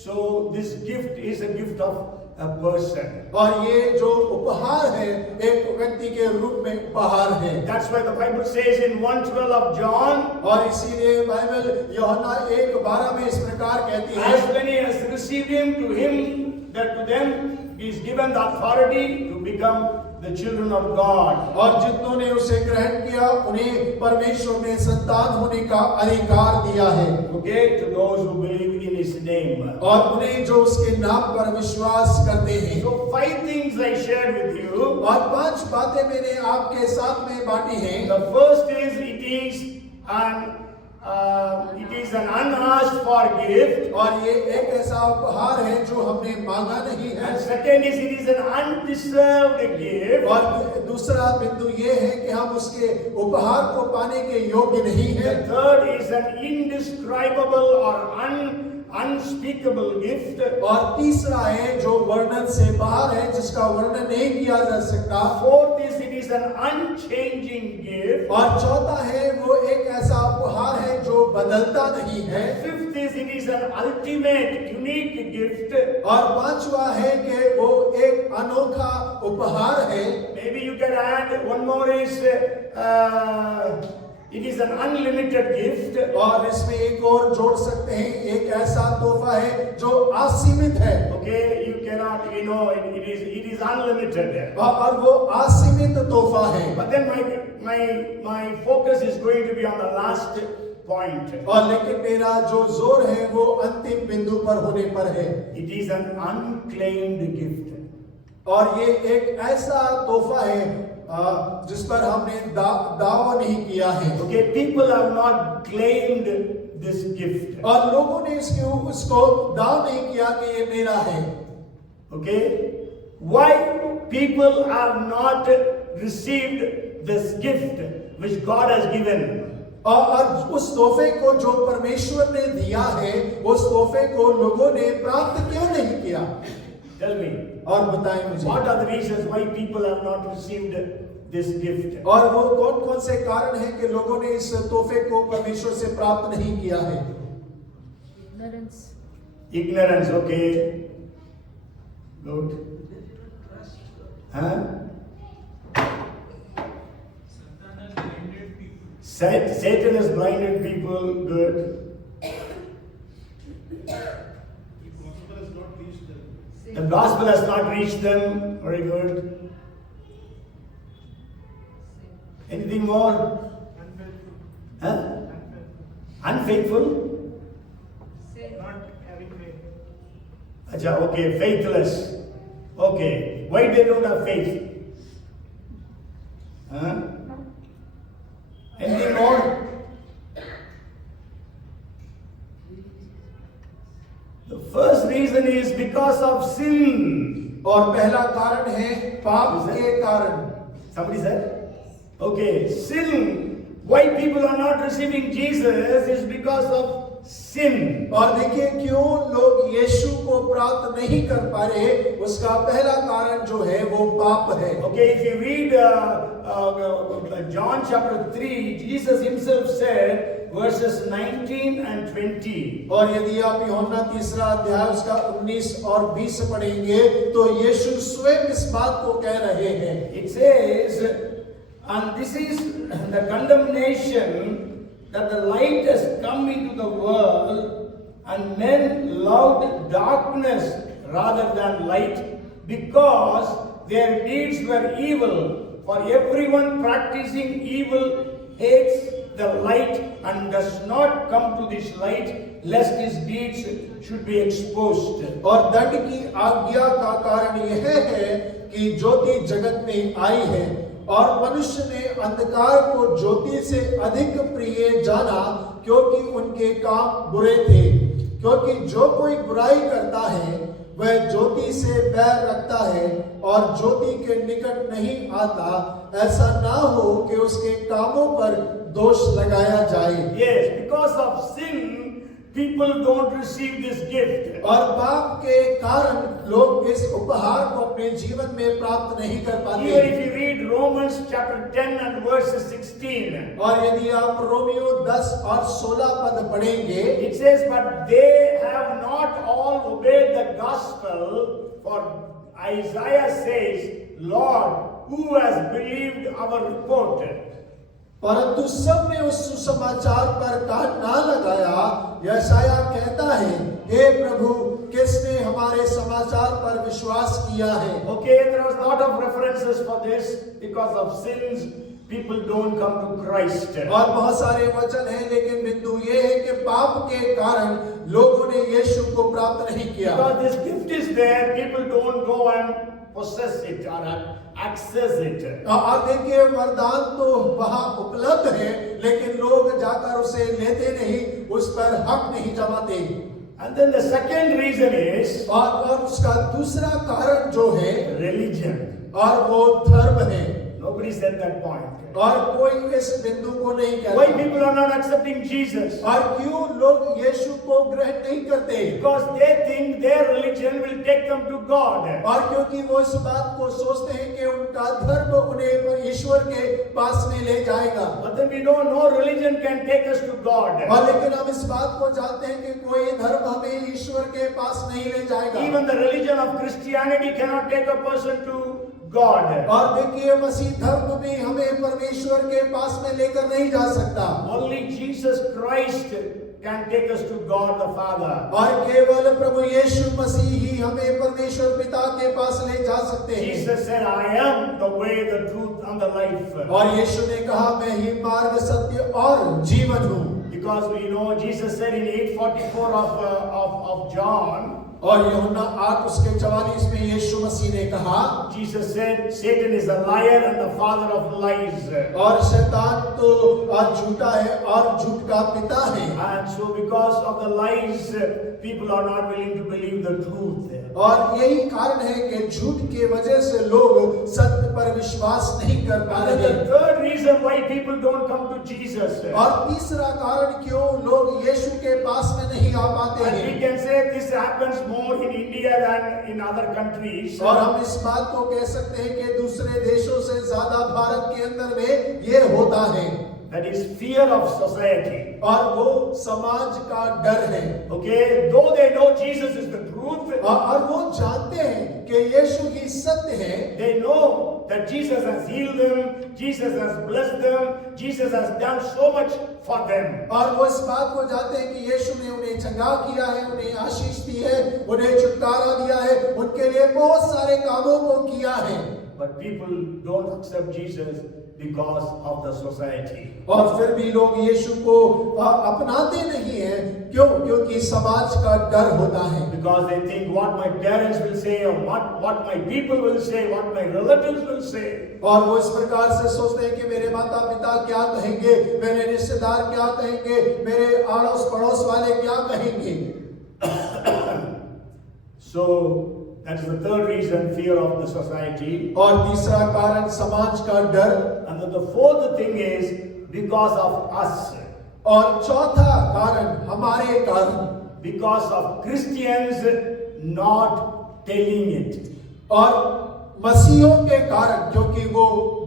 so this gift is a gift of a person. और ये जो उपहार है एक व्यक्ति के रूप में उपहार है। That's why the Bible says in 1:12 of John, और इसीलिए बाइबल यूहन्ना 1:12 में इस प्रकार कहती है, as many as received him, to him that to them is given the authority to become the children of God. और जितनों ने उसे ग्रहण किया उन्हें परमेश्वर ने संतान होने का अधिकार दिया है। Okay, to those who believe in his name. और उन्हें जो उसके नाम पर विश्वास करते हैं। So 5 things I shared with you. और 5 बातें मैंने आपके साथ में बांटी हैं। The first is it is an unasked for gift. और ये एक ऐसा उपहार है जो हमने मांगा नहीं है। And second is it is an undeserved gift. और दूसरा बिंदु ये है कि हम उसके उपहार को पाने के योग्य नहीं The है। third is an indescribable or unspeakable gift. और तीसरा है जो वर्णन से बाहर है, जिसका वर्णन नहीं किया जा सकता। Fourth is it is an unchanging gift. और चौथा है वो एक ऐसा उपहार है जो बदलता नहीं है। Fifth is it is an ultimate unique gift. और पांचवा है कि वो एक अनोखा उपहार है। Maybe you can add one more is it is an unlimited gift. और इसमें एक और जोड़ सकते हैं, एक ऐसा तोहफा है जो असीमित है। Okay, you cannot, it is unlimited. और वो असीमित तोहफा है। But then my focus is going to be on the last point. और लेकिन मेरा जो जोर है वो अंतिम बिंदु पर होने पर है। It is an unclaimed gift. और ये एक ऐसा तोहफा है जिस पर हमने दावा नहीं किया है। Okay, people have not claimed this gift. और लोगों ने उसको दाव नहीं किया कि ये मेरा है। Okay, why people have not received this gift which God has given? और उस तोहफे को जो परमेश्वर ने दिया है, उस तोहफे को लोगों ने प्राप्त क्यों नहीं किया? Tell me. और बताएं मुझे। What are the reasons why people have not received this gift? और वो कौन कौन से कारण हैं कि लोगों ने इस तोहफे को परमेश्वर से प्राप्त नहीं किया है? Ignorance, okay. Good. Huh? Satan has blinded people. Good. The gospel has not reached them. Very good. Anything more? Huh? Unfaithful? Not having faith. Acha, okay, faithless. Okay, why they don't have faith? Huh? Anything more? The first reason is because of sin. और पहला कारण है पाप के कारण। Somebody said? Okay, sin Why people are not receiving Jesus is because of sin. और देखिए क्यों लोग यीशु को प्राप्त नहीं कर पा रहे, उसका पहला कारण जो है वो पाप है। Okay, if you read John chapter 3, Jesus himself said, verses 19 and 20. और यदि आप यूहन्ना 3 अध्याय उसका 19 और 20 पढ़ेंगे तो यीशु स्वयं इस बात को कह रहे हैं। It says, and this is the condemnation, that the light has come into the world, and men loved darkness rather than light, because their deeds were evil. For everyone practicing evil hates the light and does not come to this light, lest his deeds should be exposed. और दंड की आज्ञा का कारण यह है कि ज्योति जगत में आई है और मनुष्य ने अंधकार को ज्योति से अधिक प्रिय जाना, क्योंकि उनके काम बुरे थे। क्योंकि जो कोई बुराई करता है वह ज्योति से बैर रखता है और ज्योति के निकट नहीं आता, ऐसा ना हो कि उसके कामों पर दोष लगाया जाए। Yes, because of sin, people don't receive this gift. और पाप के कारण लोग इस उपहार को अपने जीवन में प्राप्त नहीं कर पाते। Even if you read Romans chapter 10 and verses 16, और यदि आप रोमियो 10 और 16 पद पढ़ेंगे, it says, but they have not all obeyed the gospel, for Isaiah says, Lord, who has believed our report? परंतु सब ने उस सुसमाचार पर कान ना लगाया। यशायाह कहता है, हे प्रभु, किसने हमारे समाचार पर विश्वास किया है। Okay, there was a lot of references for this. Because of sins, people don't come to Christ. और बहुत सारे वचन हैं, लेकिन बिंदु ये है कि पाप के कारण लोगों ने यीशु को प्राप्त नहीं किया। Because this gift is there, people don't go and possess it or access it. आप देखिए वरदान तो वहाँ उपलब्ध है, लेकिन लोग जाकर उसे लेते नहीं, उस पर हक नहीं जमाते। And then the second reason is और उसका दूसरा कारण जो है religion. और वो धर्म है। Nobody said that point. और कोई इस बिंदु को नहीं Why कहता। people are not accepting Jesus? और क्यों लोग यीशु को ग्रहण नहीं करते? Because they think their religion will take them to God. और क्योंकि वो इस बात को सोचते हैं कि उनका धर्म उन्हें ईश्वर के पास में ले जाएगा। But then we don't know religion can take us to God. और लेकिन हम इस बात को जानते हैं कि कोई धर्म हमें ईश्वर के पास नहीं ले जाएगा। Even the religion of Christianity cannot take a person to God. और देखिए मसीह धर्म भी हमें परमेश्वर के पास में लेकर नहीं जा सकता। Only Jesus Christ can take us to God the Father. और केवल प्रभु यीशु मसीह ही हमें परमेश्वर पिता के पास ले जा सकते हैं। Jesus said, I am the way, the truth and the life. और यीशु ने कहा, मैं ही मार्ग, सत्य और जीवन हूँ। Because we know Jesus said in 8:44 of John, और यूहन्ना 8 उसके 44 में यीशु मसीह ने कहा, Jesus said, Satan is a liar and the father of lies. और शैतान तो झूठा है और झूठ का पिता है। And so because of the lies, people are not willing to believe the truth. और यही कारण है कि झूठ के वजह से लोग सत्य पर विश्वास नहीं कर पा And रहे। the third reason why people don't come to Jesus. और तीसरा कारण क्यों लोग यीशु के पास में नहीं आ पाते And we हैं। can say this happens more in India than in other countries. और हम इस बात को कह सकते हैं कि दूसरे देशों से ज्यादा भारत के अंदर में ये होता है। That is fear of society. और वो समाज का डर है। Okay, though they know Jesus is the truth, और वो जानते हैं कि यीशु ही सत्य है। they know that Jesus has healed them, Jesus has blessed them, Jesus has done so much for them. और वो इस बात को जानते हैं कि यीशु ने उन्हें चंगा किया है, उन्हें आशीष दी है, उन्हें छुटकारा दिया है, उनके लिए बहुत सारे कामों को किया है। But people don't accept Jesus because of the society. और फिर भी लोग यीशु को अपनाते नहीं हैं। क्यों? क्योंकि समाज का डर होता है। Because they think what my parents will say, or what my people will say, what my relatives will say. और वो इस प्रकार से सोचते हैं कि मेरे माता पिता क्या कहेंगे, मेरे रिश्तेदार क्या कहेंगे, मेरे आड़ोस पड़ोस वाले क्या कहेंगे। So that is the third reason, fear of the society. और तीसरा कारण समाज का डर। And then the fourth thing is because of us, और चौथा कारण हमारे कारण, because of Christians not telling it. और मसीहों के कारण, क्योंकि वो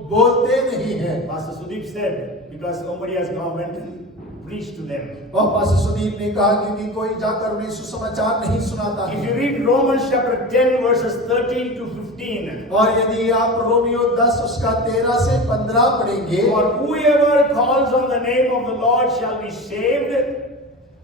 बोलते नहीं हैं। Pastor Sudeep said, because nobody has come and preached to them. और पास्टर सुदीप ने कहा क्योंकि कोई जाकर उन्हें सुसमाचार नहीं सुनाता If है। you read Romans chapter 10 verses 13 to 15, और यदि आप रोमियो 10 उसका 13 से 15 पढ़ेंगे, for whoever calls on the name of the Lord shall be saved,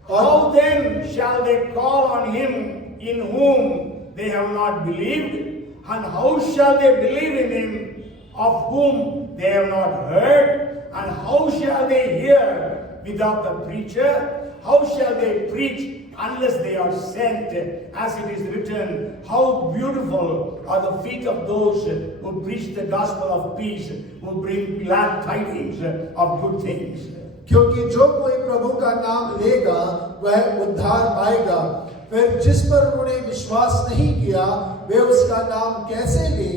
how then shall they call on him in whom they have not believed? And how shall they believe in him of whom they have not heard? And how shall they hear without the preacher? How shall they preach unless they are sent? As it is written, how beautiful are the feet of those who preach the gospel of peace, who bring glad tidings of good things. क्योंकि जो कोई प्रभु का नाम लेगा वह उद्धार पाएगा। फिर जिस पर उन्होंने विश्वास नहीं किया वे उसका नाम कैसे ले,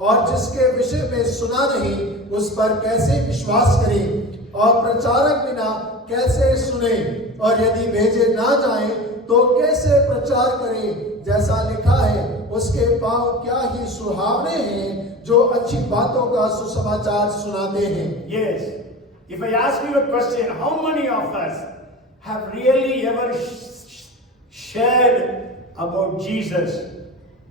और जिसके विषय में सुना नहीं उस पर कैसे विश्वास करें, और प्रचारक बिना कैसे सुने, और यदि भेजे ना जाएं तो कैसे प्रचार करें। जैसा लिखा है, उसके पांव क्या ही सुहावने हैं जो अच्छी बातों का सुसमाचार सुनाते हैं। Yes. If I ask you a question, how many of us have really ever shared about Jesus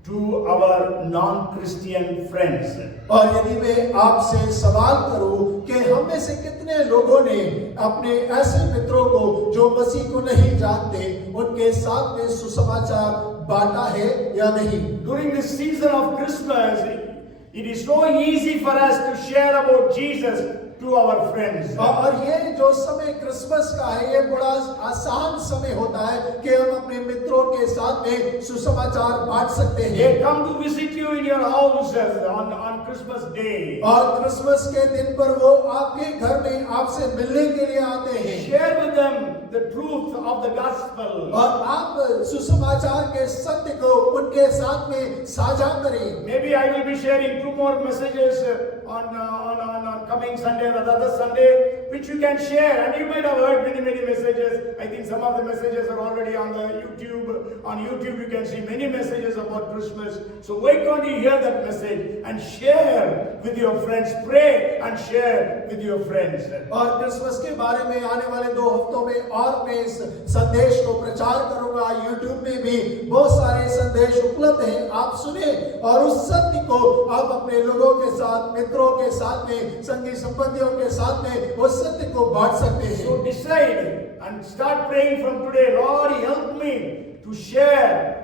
to our non-Christian friends? और यदि मैं आपसे सवाल करूं कि हम में से कितने लोगों ने अपने ऐसे मित्रों को जो मसीह को नहीं जानते उनके साथ में सुसमाचार बांटा है या नहीं? During this season of Christmas, it is so easy for us to share about Jesus to our friends. और ये जो समय क्रिसमस का है ये बड़ा आसान समय होता है कि हम अपने मित्रों के साथ में सुसमाचार बांट सकते हैं। They come to visit you in your house on Christmas Day. और क्रिसमस के दिन पर वो आपके घर में आपसे मिलने के लिए आते हैं। Share with them the truth of the gospel. और आप सुसमाचार के सत्य को उनके साथ में साझा करें। Maybe I will be sharing 2 more messages on coming Sunday and another Sunday, which you can share. And you might have heard many messages. I think some of the messages are already on the YouTube. On YouTube, you can see many messages about Christmas. So why can't you hear that message and share with your friends? Pray and share with your friends. और Christmas के बारे में आने वाले 2 हफ्तों में और मैं इस संदेश को प्रचार करूंगा। YouTube में भी बहुत सारे संदेश उपलब्ध हैं, आप सुने और उस सत्य को आप अपने लोगों के साथ, मित्रों के साथ में, संगी संबंधियों के साथ में उस सत्य को बांट सकते हैं। So decide and start praying from today. Lord, help me to share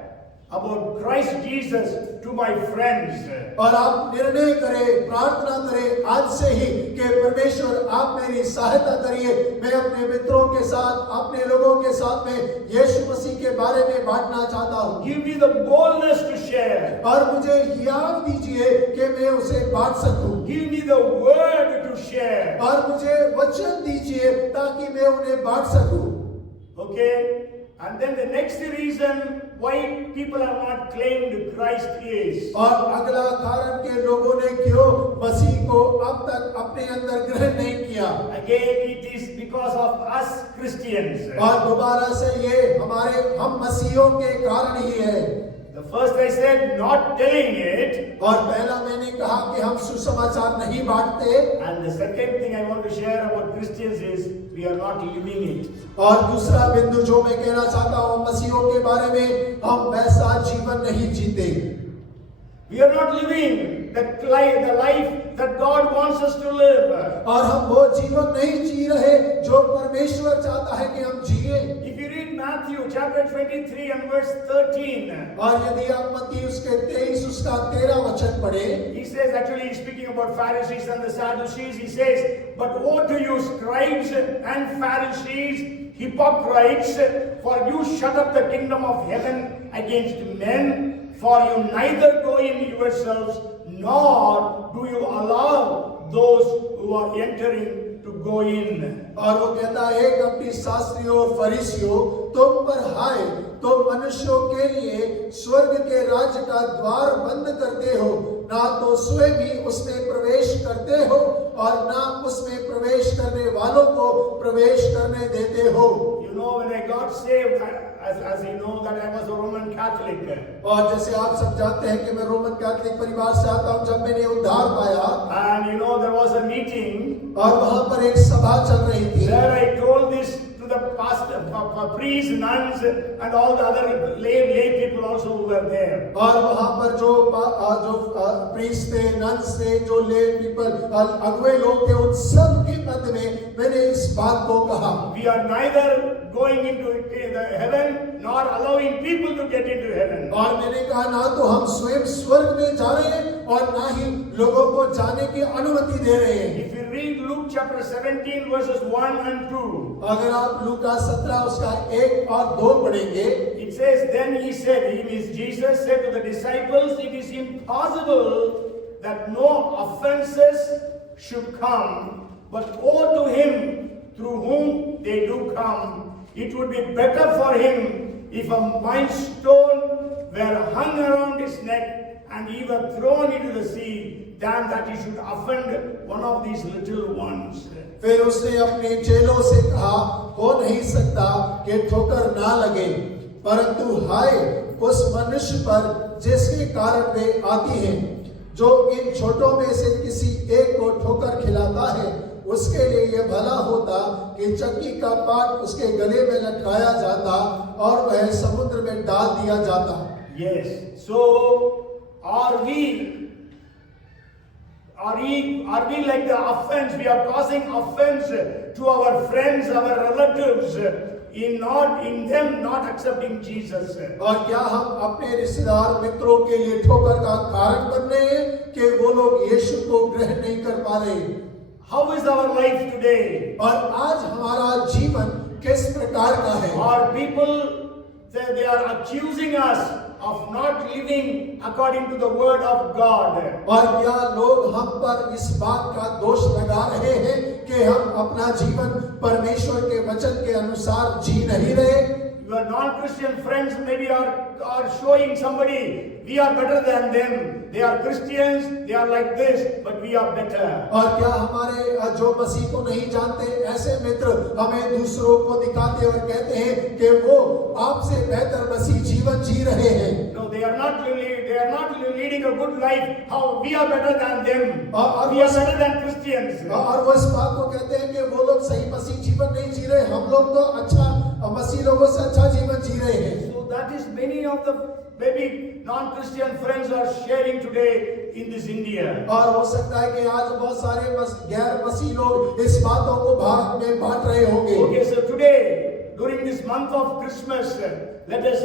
about Christ Jesus to my friends. और आप निर्णय करें, प्रार्थना करें आज से ही कि परमेश्वर आप मेरी सहायता करिए, मैं अपने मित्रों के साथ, अपने लोगों के साथ में यीशु मसीह के बारे में बांटना चाहता हूँ। Give me the boldness to share. और मुझे हियाव दीजिए कि मैं उसे बांट सकूं। Give me the word to share. और मुझे वचन दीजिए ताकि मैं उन्हें बांट सकूं। Okay? And then the next reason why people have not claimed Christ is, और अगला कारण के लोगों ने क्यों मसीह को अब तक अपने अंदर ग्रहण नहीं किया? again, it is because of us Christians. और दोबारा से ये हम मसीहों के कारण ही है। The first I said, not telling it. और पहला मैंने कहा कि हम सुसमाचार नहीं बांटते। And the second thing I want to share about Christians is, we are not living it. और दूसरा बिंदु जो मैं कहना चाहता हूँ मसीहों के बारे में, हम वैसा जीवन नहीं जीते। We are not living the life that God wants us to live. और हम वो जीवन नहीं जी रहे जो परमेश्वर चाहता है कि हम जिए। If you read Matthew chapter 23 and verse 13, और यदि आप मत्ती उसके 23 उसका 13 वचन पढ़े, he says, actually he's speaking about Pharisees and the Sadducees. He says, but woe to you scribes and Pharisees, hypocrites, for you shut up the kingdom of heaven against men. For you neither go in yourselves, nor do you allow those who are entering to go in. और वो कहता है कपटी शास्त्रियों और फरीसियों, तुम पर हाय, तुम मनुष्यों के लिए स्वर्ग के राज्य का द्वार बंद करते हो ना तो स्वयं ही उसमें प्रवेश करते हो और ना उसमें प्रवेश करने वालों को प्रवेश करने देते हो। You know, when I got saved, as you know, that I was a Roman Catholic. और जैसे आप सब जानते हैं कि मैं रोमन कैथोलिक परिवार से आता हूँ, जब मैंने उद्धार पाया And you know, there was a meeting और वहां पर एक सभा चल रही थी, where I told this to the pastor, priests, nuns, and all the other lay people also who were there. और वहां पर जो प्रीस्ट थे, नन्स थे, जो ले पीपल अगुवे लोग थे, उन सब के मध्य में मैंने इस बात को कहा, We are neither going into the heaven nor allowing people to get into heaven. और मैंने कहा ना तो हम स्वयं स्वर्ग में जा रहे हैं और ना ही लोगों को जाने की अनुमति दे रहे हैं। If you read Luke chapter 17 verses 1 and 2, अगर आप लूका 17 उसका 1 और 2 पढ़ेंगे, it says, Then he said, he means Jesus said to the disciples, It is impossible that no offenses should come, but woe to him through whom they do come. It would be better for him if a millstone were hung around his neck and he were thrown into the sea, than that he should offend one of these little ones. फिर उसने अपने चेलों से कहा, हो नहीं सकता कि ठोकर ना लगे, परंतु हाय उस मनुष्य पर जिसके कारण वे आती हैं, जो इन छोटों में से किसी एक को ठोकर खिलाता है, उसके लिए यह भला होता कि चक्की का पाट उसके गले में लटकाया जाता और वह समुद्र में डाल दिया जाता। Yes. So are we like the offense? We are causing offense to our friends, our relatives, in them not accepting Jesus. और क्या हम अपने रिश्तेदार मित्रों के लिए ठोकर का कारण बन रहे हैं कि वो लोग यीशु को ग्रहण नहीं कर पा रहे? How is our life today? और आज हमारा जीवन किस प्रकार का है? Are people they are accusing us of not living according to the word of God? और क्या लोग हम पर इस बात का दोष लगा रहे हैं कि हम अपना जीवन परमेश्वर के वचन के अनुसार जी नहीं रहे? Your non-Christian friends maybe are showing somebody, we are better than them. They are Christians, they are like this, but we are better. और क्या हमारे जो मसीह को नहीं जानते ऐसे मित्र हमें दूसरों को दिखाते और कहते हैं कि वो आपसे बेहतर मसीह जीवन जी रहे हैं? No, they are not leading a good life. How we are better than them. और We are better than Christians. और वो इस बात को कहते हैं कि वो लोग सही मसीह जीवन नहीं जी रहे, हम लोग तो अच्छा मसीह लोगों से अच्छा जीवन जी रहे हैं। So that is many of the maybe non-Christian friends are sharing today in this India. और हो सकता है कि आज बहुत सारे गैर मसीह लोग इस बातों को भारत में बांट रहे होंगे। Okay, so today during this month of Christmas, let us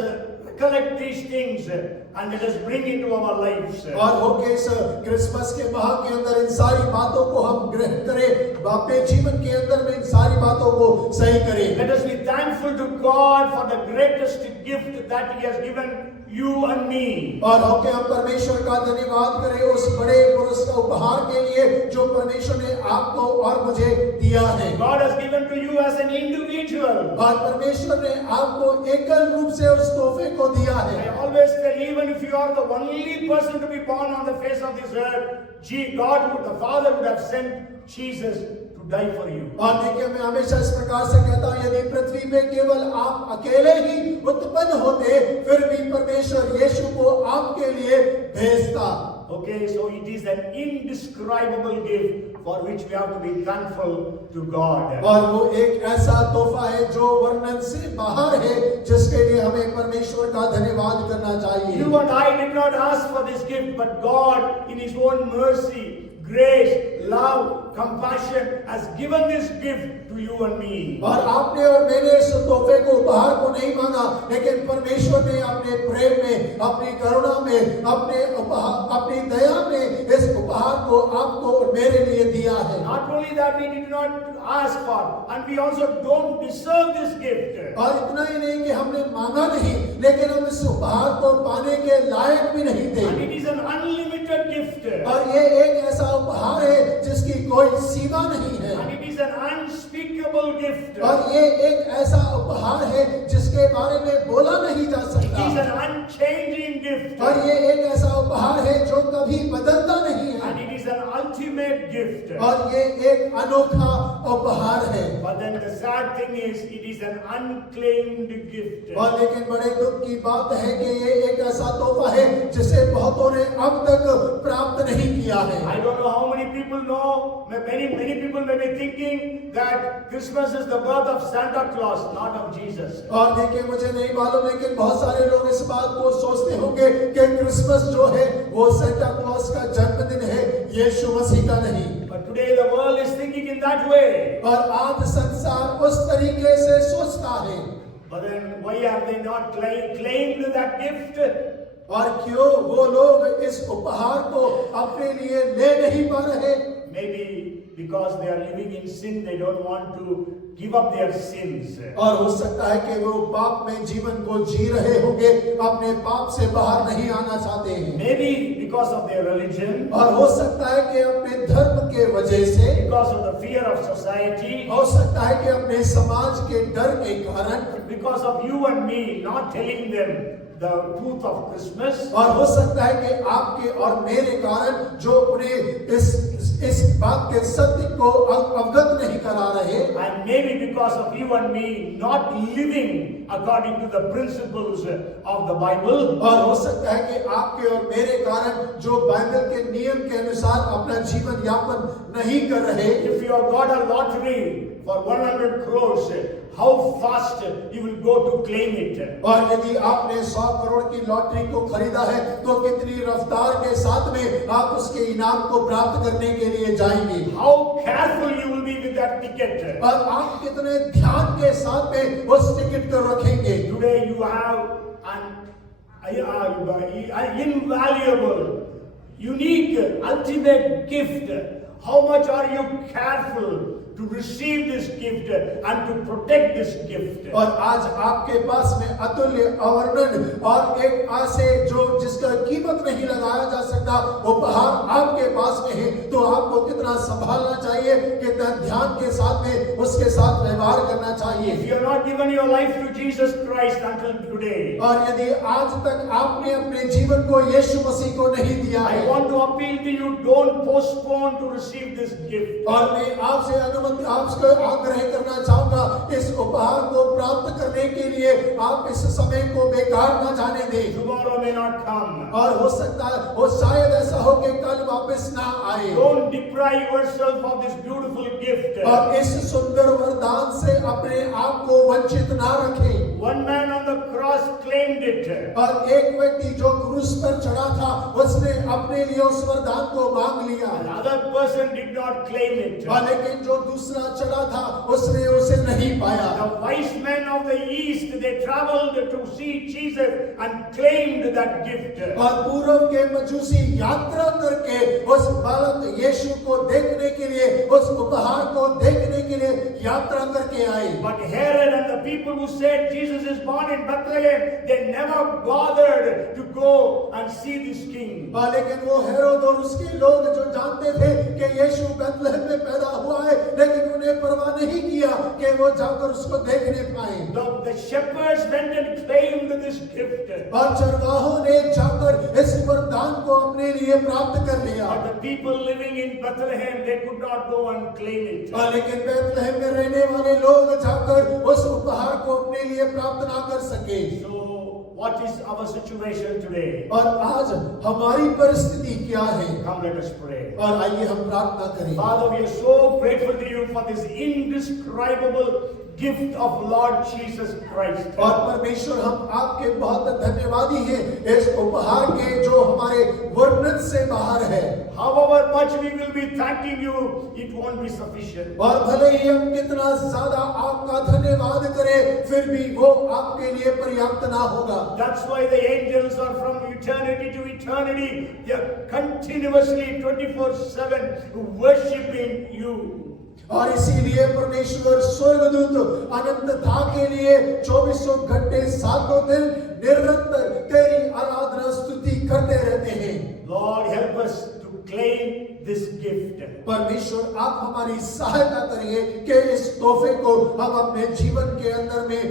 recollect these things and let us bring into our lives. और होके इस क्रिसमस के माह के अंदर इन सारी बातों को हम ग्रहण करें, अपने जीवन के अंदर में इन सारी बातों को सही करें। Let us be thankful to God for the greatest gift that He has given you and me. और होके हम परमेश्वर का धन्यवाद करें उस बड़े पुरस्कार उपहार के लिए जो परमेश्वर ने आपको और मुझे दिया है। God has given to you as an individual. और परमेश्वर ने आपको एकल रूप से उस तोहफे को दिया I है। always tell, even if you are the only person to be born on the face of this earth, the Father would have sent Jesus to die for you. और देखिए मैं हमेशा इस प्रकार से कहता हूँ, यदि पृथ्वी में केवल आप अकेले ही उत्पन्न होते फिर भी परमेश्वर यीशु को आपके लिए भेजता। Okay, so it is an indescribable gift for which we have to be thankful to God. और वो एक ऐसा तोहफा है जो वर्णन से बाहर है, जिसके लिए हमें परमेश्वर का धन्यवाद करना चाहिए। You and I did not ask for this gift, but God in His own mercy, grace, love, compassion has given this gift to you and me. और आपने और मैंने इस तोहफे को उपहार को नहीं मांगा, लेकिन परमेश्वर ने अपने प्रेम में, अपनी करुणा में, अपनी दया में इस उपहार को आपको और मेरे लिए दिया है। Not only that, we did not ask for, and we also don't deserve this gift. और इतना ही नहीं कि हमने मांगा नहीं, लेकिन हम इस उपहार को पाने के लायक भी नहीं थे। And it is an unlimited gift. और ये एक ऐसा उपहार है जिसकी कोई सीमा नहीं है। And it is an unspeakable unspeakable gift. और ये एक ऐसा उपहार है जिसके बारे में बोला नहीं जा It सकता। is an unchanging gift. और ये एक ऐसा उपहार है जो कभी बदलता नहीं है। And it is an ultimate gift. और ये एक अनोखा उपहार है। But then the sad thing is, it is an unclaimed gift. और लेकिन बड़े दुख की बात है कि ये एक ऐसा तोहफा है जिसे बहुतों ने अब तक प्राप्त नहीं किया है। I don't know how many people know. Many people may be thinking that Christmas is the birth of Santa Claus, not of Jesus. और देखिए मुझे नहीं मालूम लेकिन बहुत सारे लोग इस बात को सोचते होंगे कि क्रिसमस जो है वो सेंटा क्लॉस का जन्मदिन है, यीशु मसीह का नहीं। But today the world is thinking in that way. और आज संसार उस तरीके से सोचता है। But then why have they not claimed that gift? और क्यों वो लोग इस उपहार को अपने लिए ले नहीं पा रहे? Maybe because they are living in sin, they don't want to give up their sins. और हो सकता है कि वो पाप में जीवन को जी रहे होंगे, अपने पाप से बाहर नहीं आना चाहते हैं। Maybe because of their religion. और हो सकता है कि अपने धर्म के वजह से, Because of the fear of society. हो सकता है कि अपने समाज के डर के कारण, Because of you and me not telling them the truth of Christmas. और हो सकता है कि आपके और मेरे कारण जो उन्हें इस बात के सत्य को अवगत नहीं करा रहे। And maybe because of you and me not living according to the principles of the Bible. और हो सकता है कि आपके और मेरे कारण जो बाइबल के नियम के अनुसार अपना जीवन यापन नहीं कर रहे। If you have got a lottery for 100 crores, how fast you will go to claim it? और यदि आपने 100 करोड़ की लॉटरी को खरीदा है तो कितनी रफ्तार के साथ में आप उसके इनाम को प्राप्त करने के लिए जाएंगे? How careful you will be with that ticket? और आप कितने ध्यान के साथ में उस टिकट को रखेंगे? Today you have an invaluable, unique, ultimate gift. How much are you careful to receive this gift and to protect this gift? और आज आपके पास में अतुल्य अवर्णन और एक ऐसे जो जिसका कीमत नहीं लगाया जा सकता उपहार आपके पास में है, तो आपको कितना संभालना चाहिए, कितना ध्यान के साथ में उसके साथ व्यवहार करना चाहिए। If you have not given your life to Jesus Christ until today, और यदि आज तक आपने अपने जीवन को यीशु मसीह को नहीं दिया I है, want to appeal to you, don't postpone to receive this gift. और मैं आपसे आग्रह करना चाहूंगा, इस उपहार को प्राप्त करने के लिए आप इस समय को बेकार न जाने दें। Tomorrow may not come. और हो सकता है वो शायद ऐसा हो कि कल वापस ना आए। Don't deprive yourself of this beautiful gift. और इस सुंदर वरदान से अपने आप को वंचित ना रखें। One man on the cross claimed it. और एक व्यक्ति जो क्रूस पर चढ़ा था उसने अपने लिए उस वरदान को मांग लिया। Another person did not claim it. और लेकिन जो दूसरा चढ़ा था उसने उसे नहीं पाया। The wise men of the east, they traveled to see Jesus and claimed that gift. और पूर्व के मजूसी यात्रा करके उस बालक यीशु को देखने के लिए, उस उपहार को देखने के लिए यात्रा करके आए। But Herod and the people who said Jesus is born in Bethlehem, they never bothered to go and see this king. लेकिन वो हेरोद और उसके लोग जो जानते थे कि यीशु बैतलहम में पैदा हुआ है, लेकिन उन्हें परवाह नहीं किया कि वो जाकर उसको देखने पाए। The shepherds went and claimed this gift. और चरवाहों ने जाकर इस वरदान को अपने लिए प्राप्त कर लिया। But the people living in Bethlehem, they could not go and claim it. लेकिन बैतलहम में रहने वाले लोग जाकर उस उपहार को अपने लिए प्राप्त ना कर सके। So what is our situation today? और आज हमारी परिस्थिति क्या है? Come, let us pray. और आइए हम प्रार्थना करें। Father, we are so grateful to you for this indescribable gift of Lord Jesus Christ. और परमेश्वर हम आपके बहुत धन्यवादी हैं इस उपहार के जो हमारे वर्णन से बाहर है। However much we will be thanking you, it won't be sufficient. और भले ही हम कितना ज्यादा आपका धन्यवाद करें, फिर भी वो आपके लिए पर्याप्त ना होगा। That's why the angels are from eternity to eternity. They are continuously 24/7 worshiping you. और इसीलिए परमेश्वर स्वर्गदूत अनंतता के लिए 24 घंटे 7 दिन निरंतर तेरी आराधना स्तुति करते रहते हैं। Lord, help us to claim this gift. परमेश्वर आप हमारी सहायता करिए कि इस तोहफे को हम अपने जीवन के अंदर में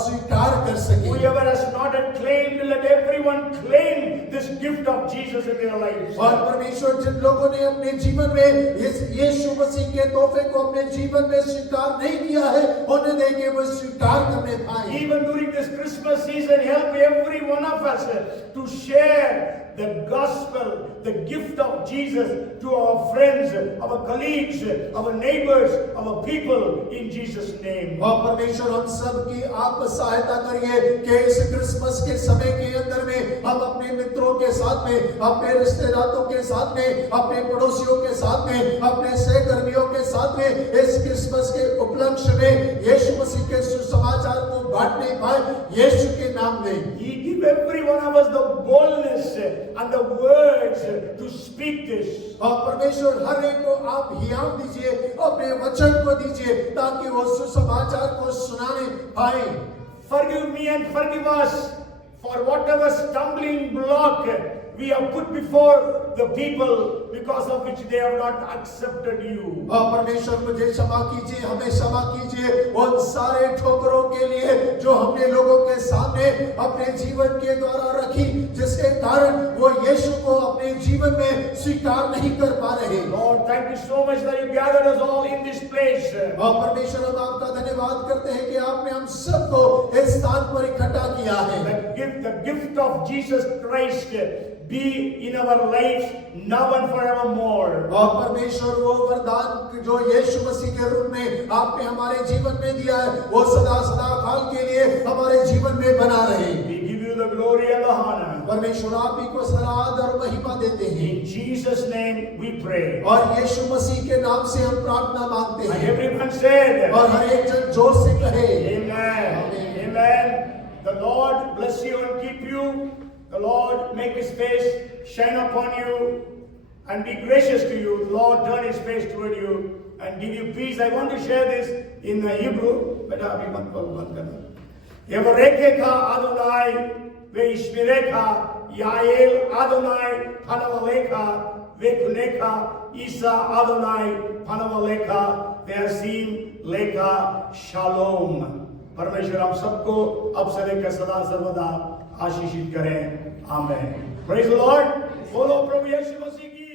स्वीकार कर सकें। Whoever has not yet claimed, let everyone claim this gift of Jesus in their lives. और परमेश्वर जिन लोगों ने अपने जीवन में इस यीशु मसीह के तोहफे को अपने जीवन में स्वीकार नहीं किया है, उन्हें दे के वो स्वीकार करने पाए। Even during this Christmas season, help every one of us to share the gospel, the gift of Jesus to our friends, our colleagues, our neighbors, our people in Jesus' name. और परमेश्वर हम सब की आप सहायता करिए कि इस क्रिसमस के समय के अंदर में हम अपने मित्रों के साथ में, अपने रिश्तेदारों के साथ में, अपने पड़ोसियों के साथ में, अपने सहकर्मियों के साथ में इस क्रिसमस के उपलक्ष्य में यीशु मसीह के सुसमाचार को बांटने पाए यीशु के नाम में। He give every one of us the boldness and the words to speak this. और परमेश्वर हर एक को आप हियाव दीजिए, अपने वचन को दीजिए ताकि वो सुसमाचार को सुनाने पाए। Forgive me and forgive us for whatever stumbling block we have put before the people because of which they have not accepted you. और परमेश्वर मुझे क्षमा कीजिए, हमें क्षमा कीजिए उन सारे ठोकरों के लिए जो हमने लोगों के सामने अपने जीवन के द्वारा रखी, जिसके कारण वो यीशु को अपने जीवन में स्वीकार नहीं कर पा रहे। Lord, thank you so much that you gathered us all in this place. और परमेश्वर हम आपका धन्यवाद करते हैं कि आपने हम सबको इस स्थान पर इकट्ठा किया है। The gift of Jesus Christ be in our lives now and forevermore. और परमेश्वर वो वरदान जो यीशु मसीह के रूप में आपने हमारे जीवन में दिया है, वो सदा सदा काल के लिए हमारे जीवन में बना रहे। We give you the glory and the honor. परमेश्वर आप ही को सलाद और महिमा देते हैं। In Jesus' name we pray. और यीशु मसीह के नाम से हम प्रार्थना मांगते And हैं। everyone said, और हर एक जन जोर से कहे Amen. Amen. The Lord bless you and keep you. The Lord make His face shine upon you and be gracious to you. The Lord turn His face toward you and give you peace. I want to share this in Hebrew. Beta abhi mat karna. Yevarekecha Adonai veishmirecha Yael Adonai panavalecha vekunecha Isa Adonai panavalecha ve'asim lecha Shalom. परमेश्वर हम सबको अब से लेकर सदा सर्वदा आशीषित करें। आमेन। Praise the Lord. बोलो प्रभु यीशु मसीह की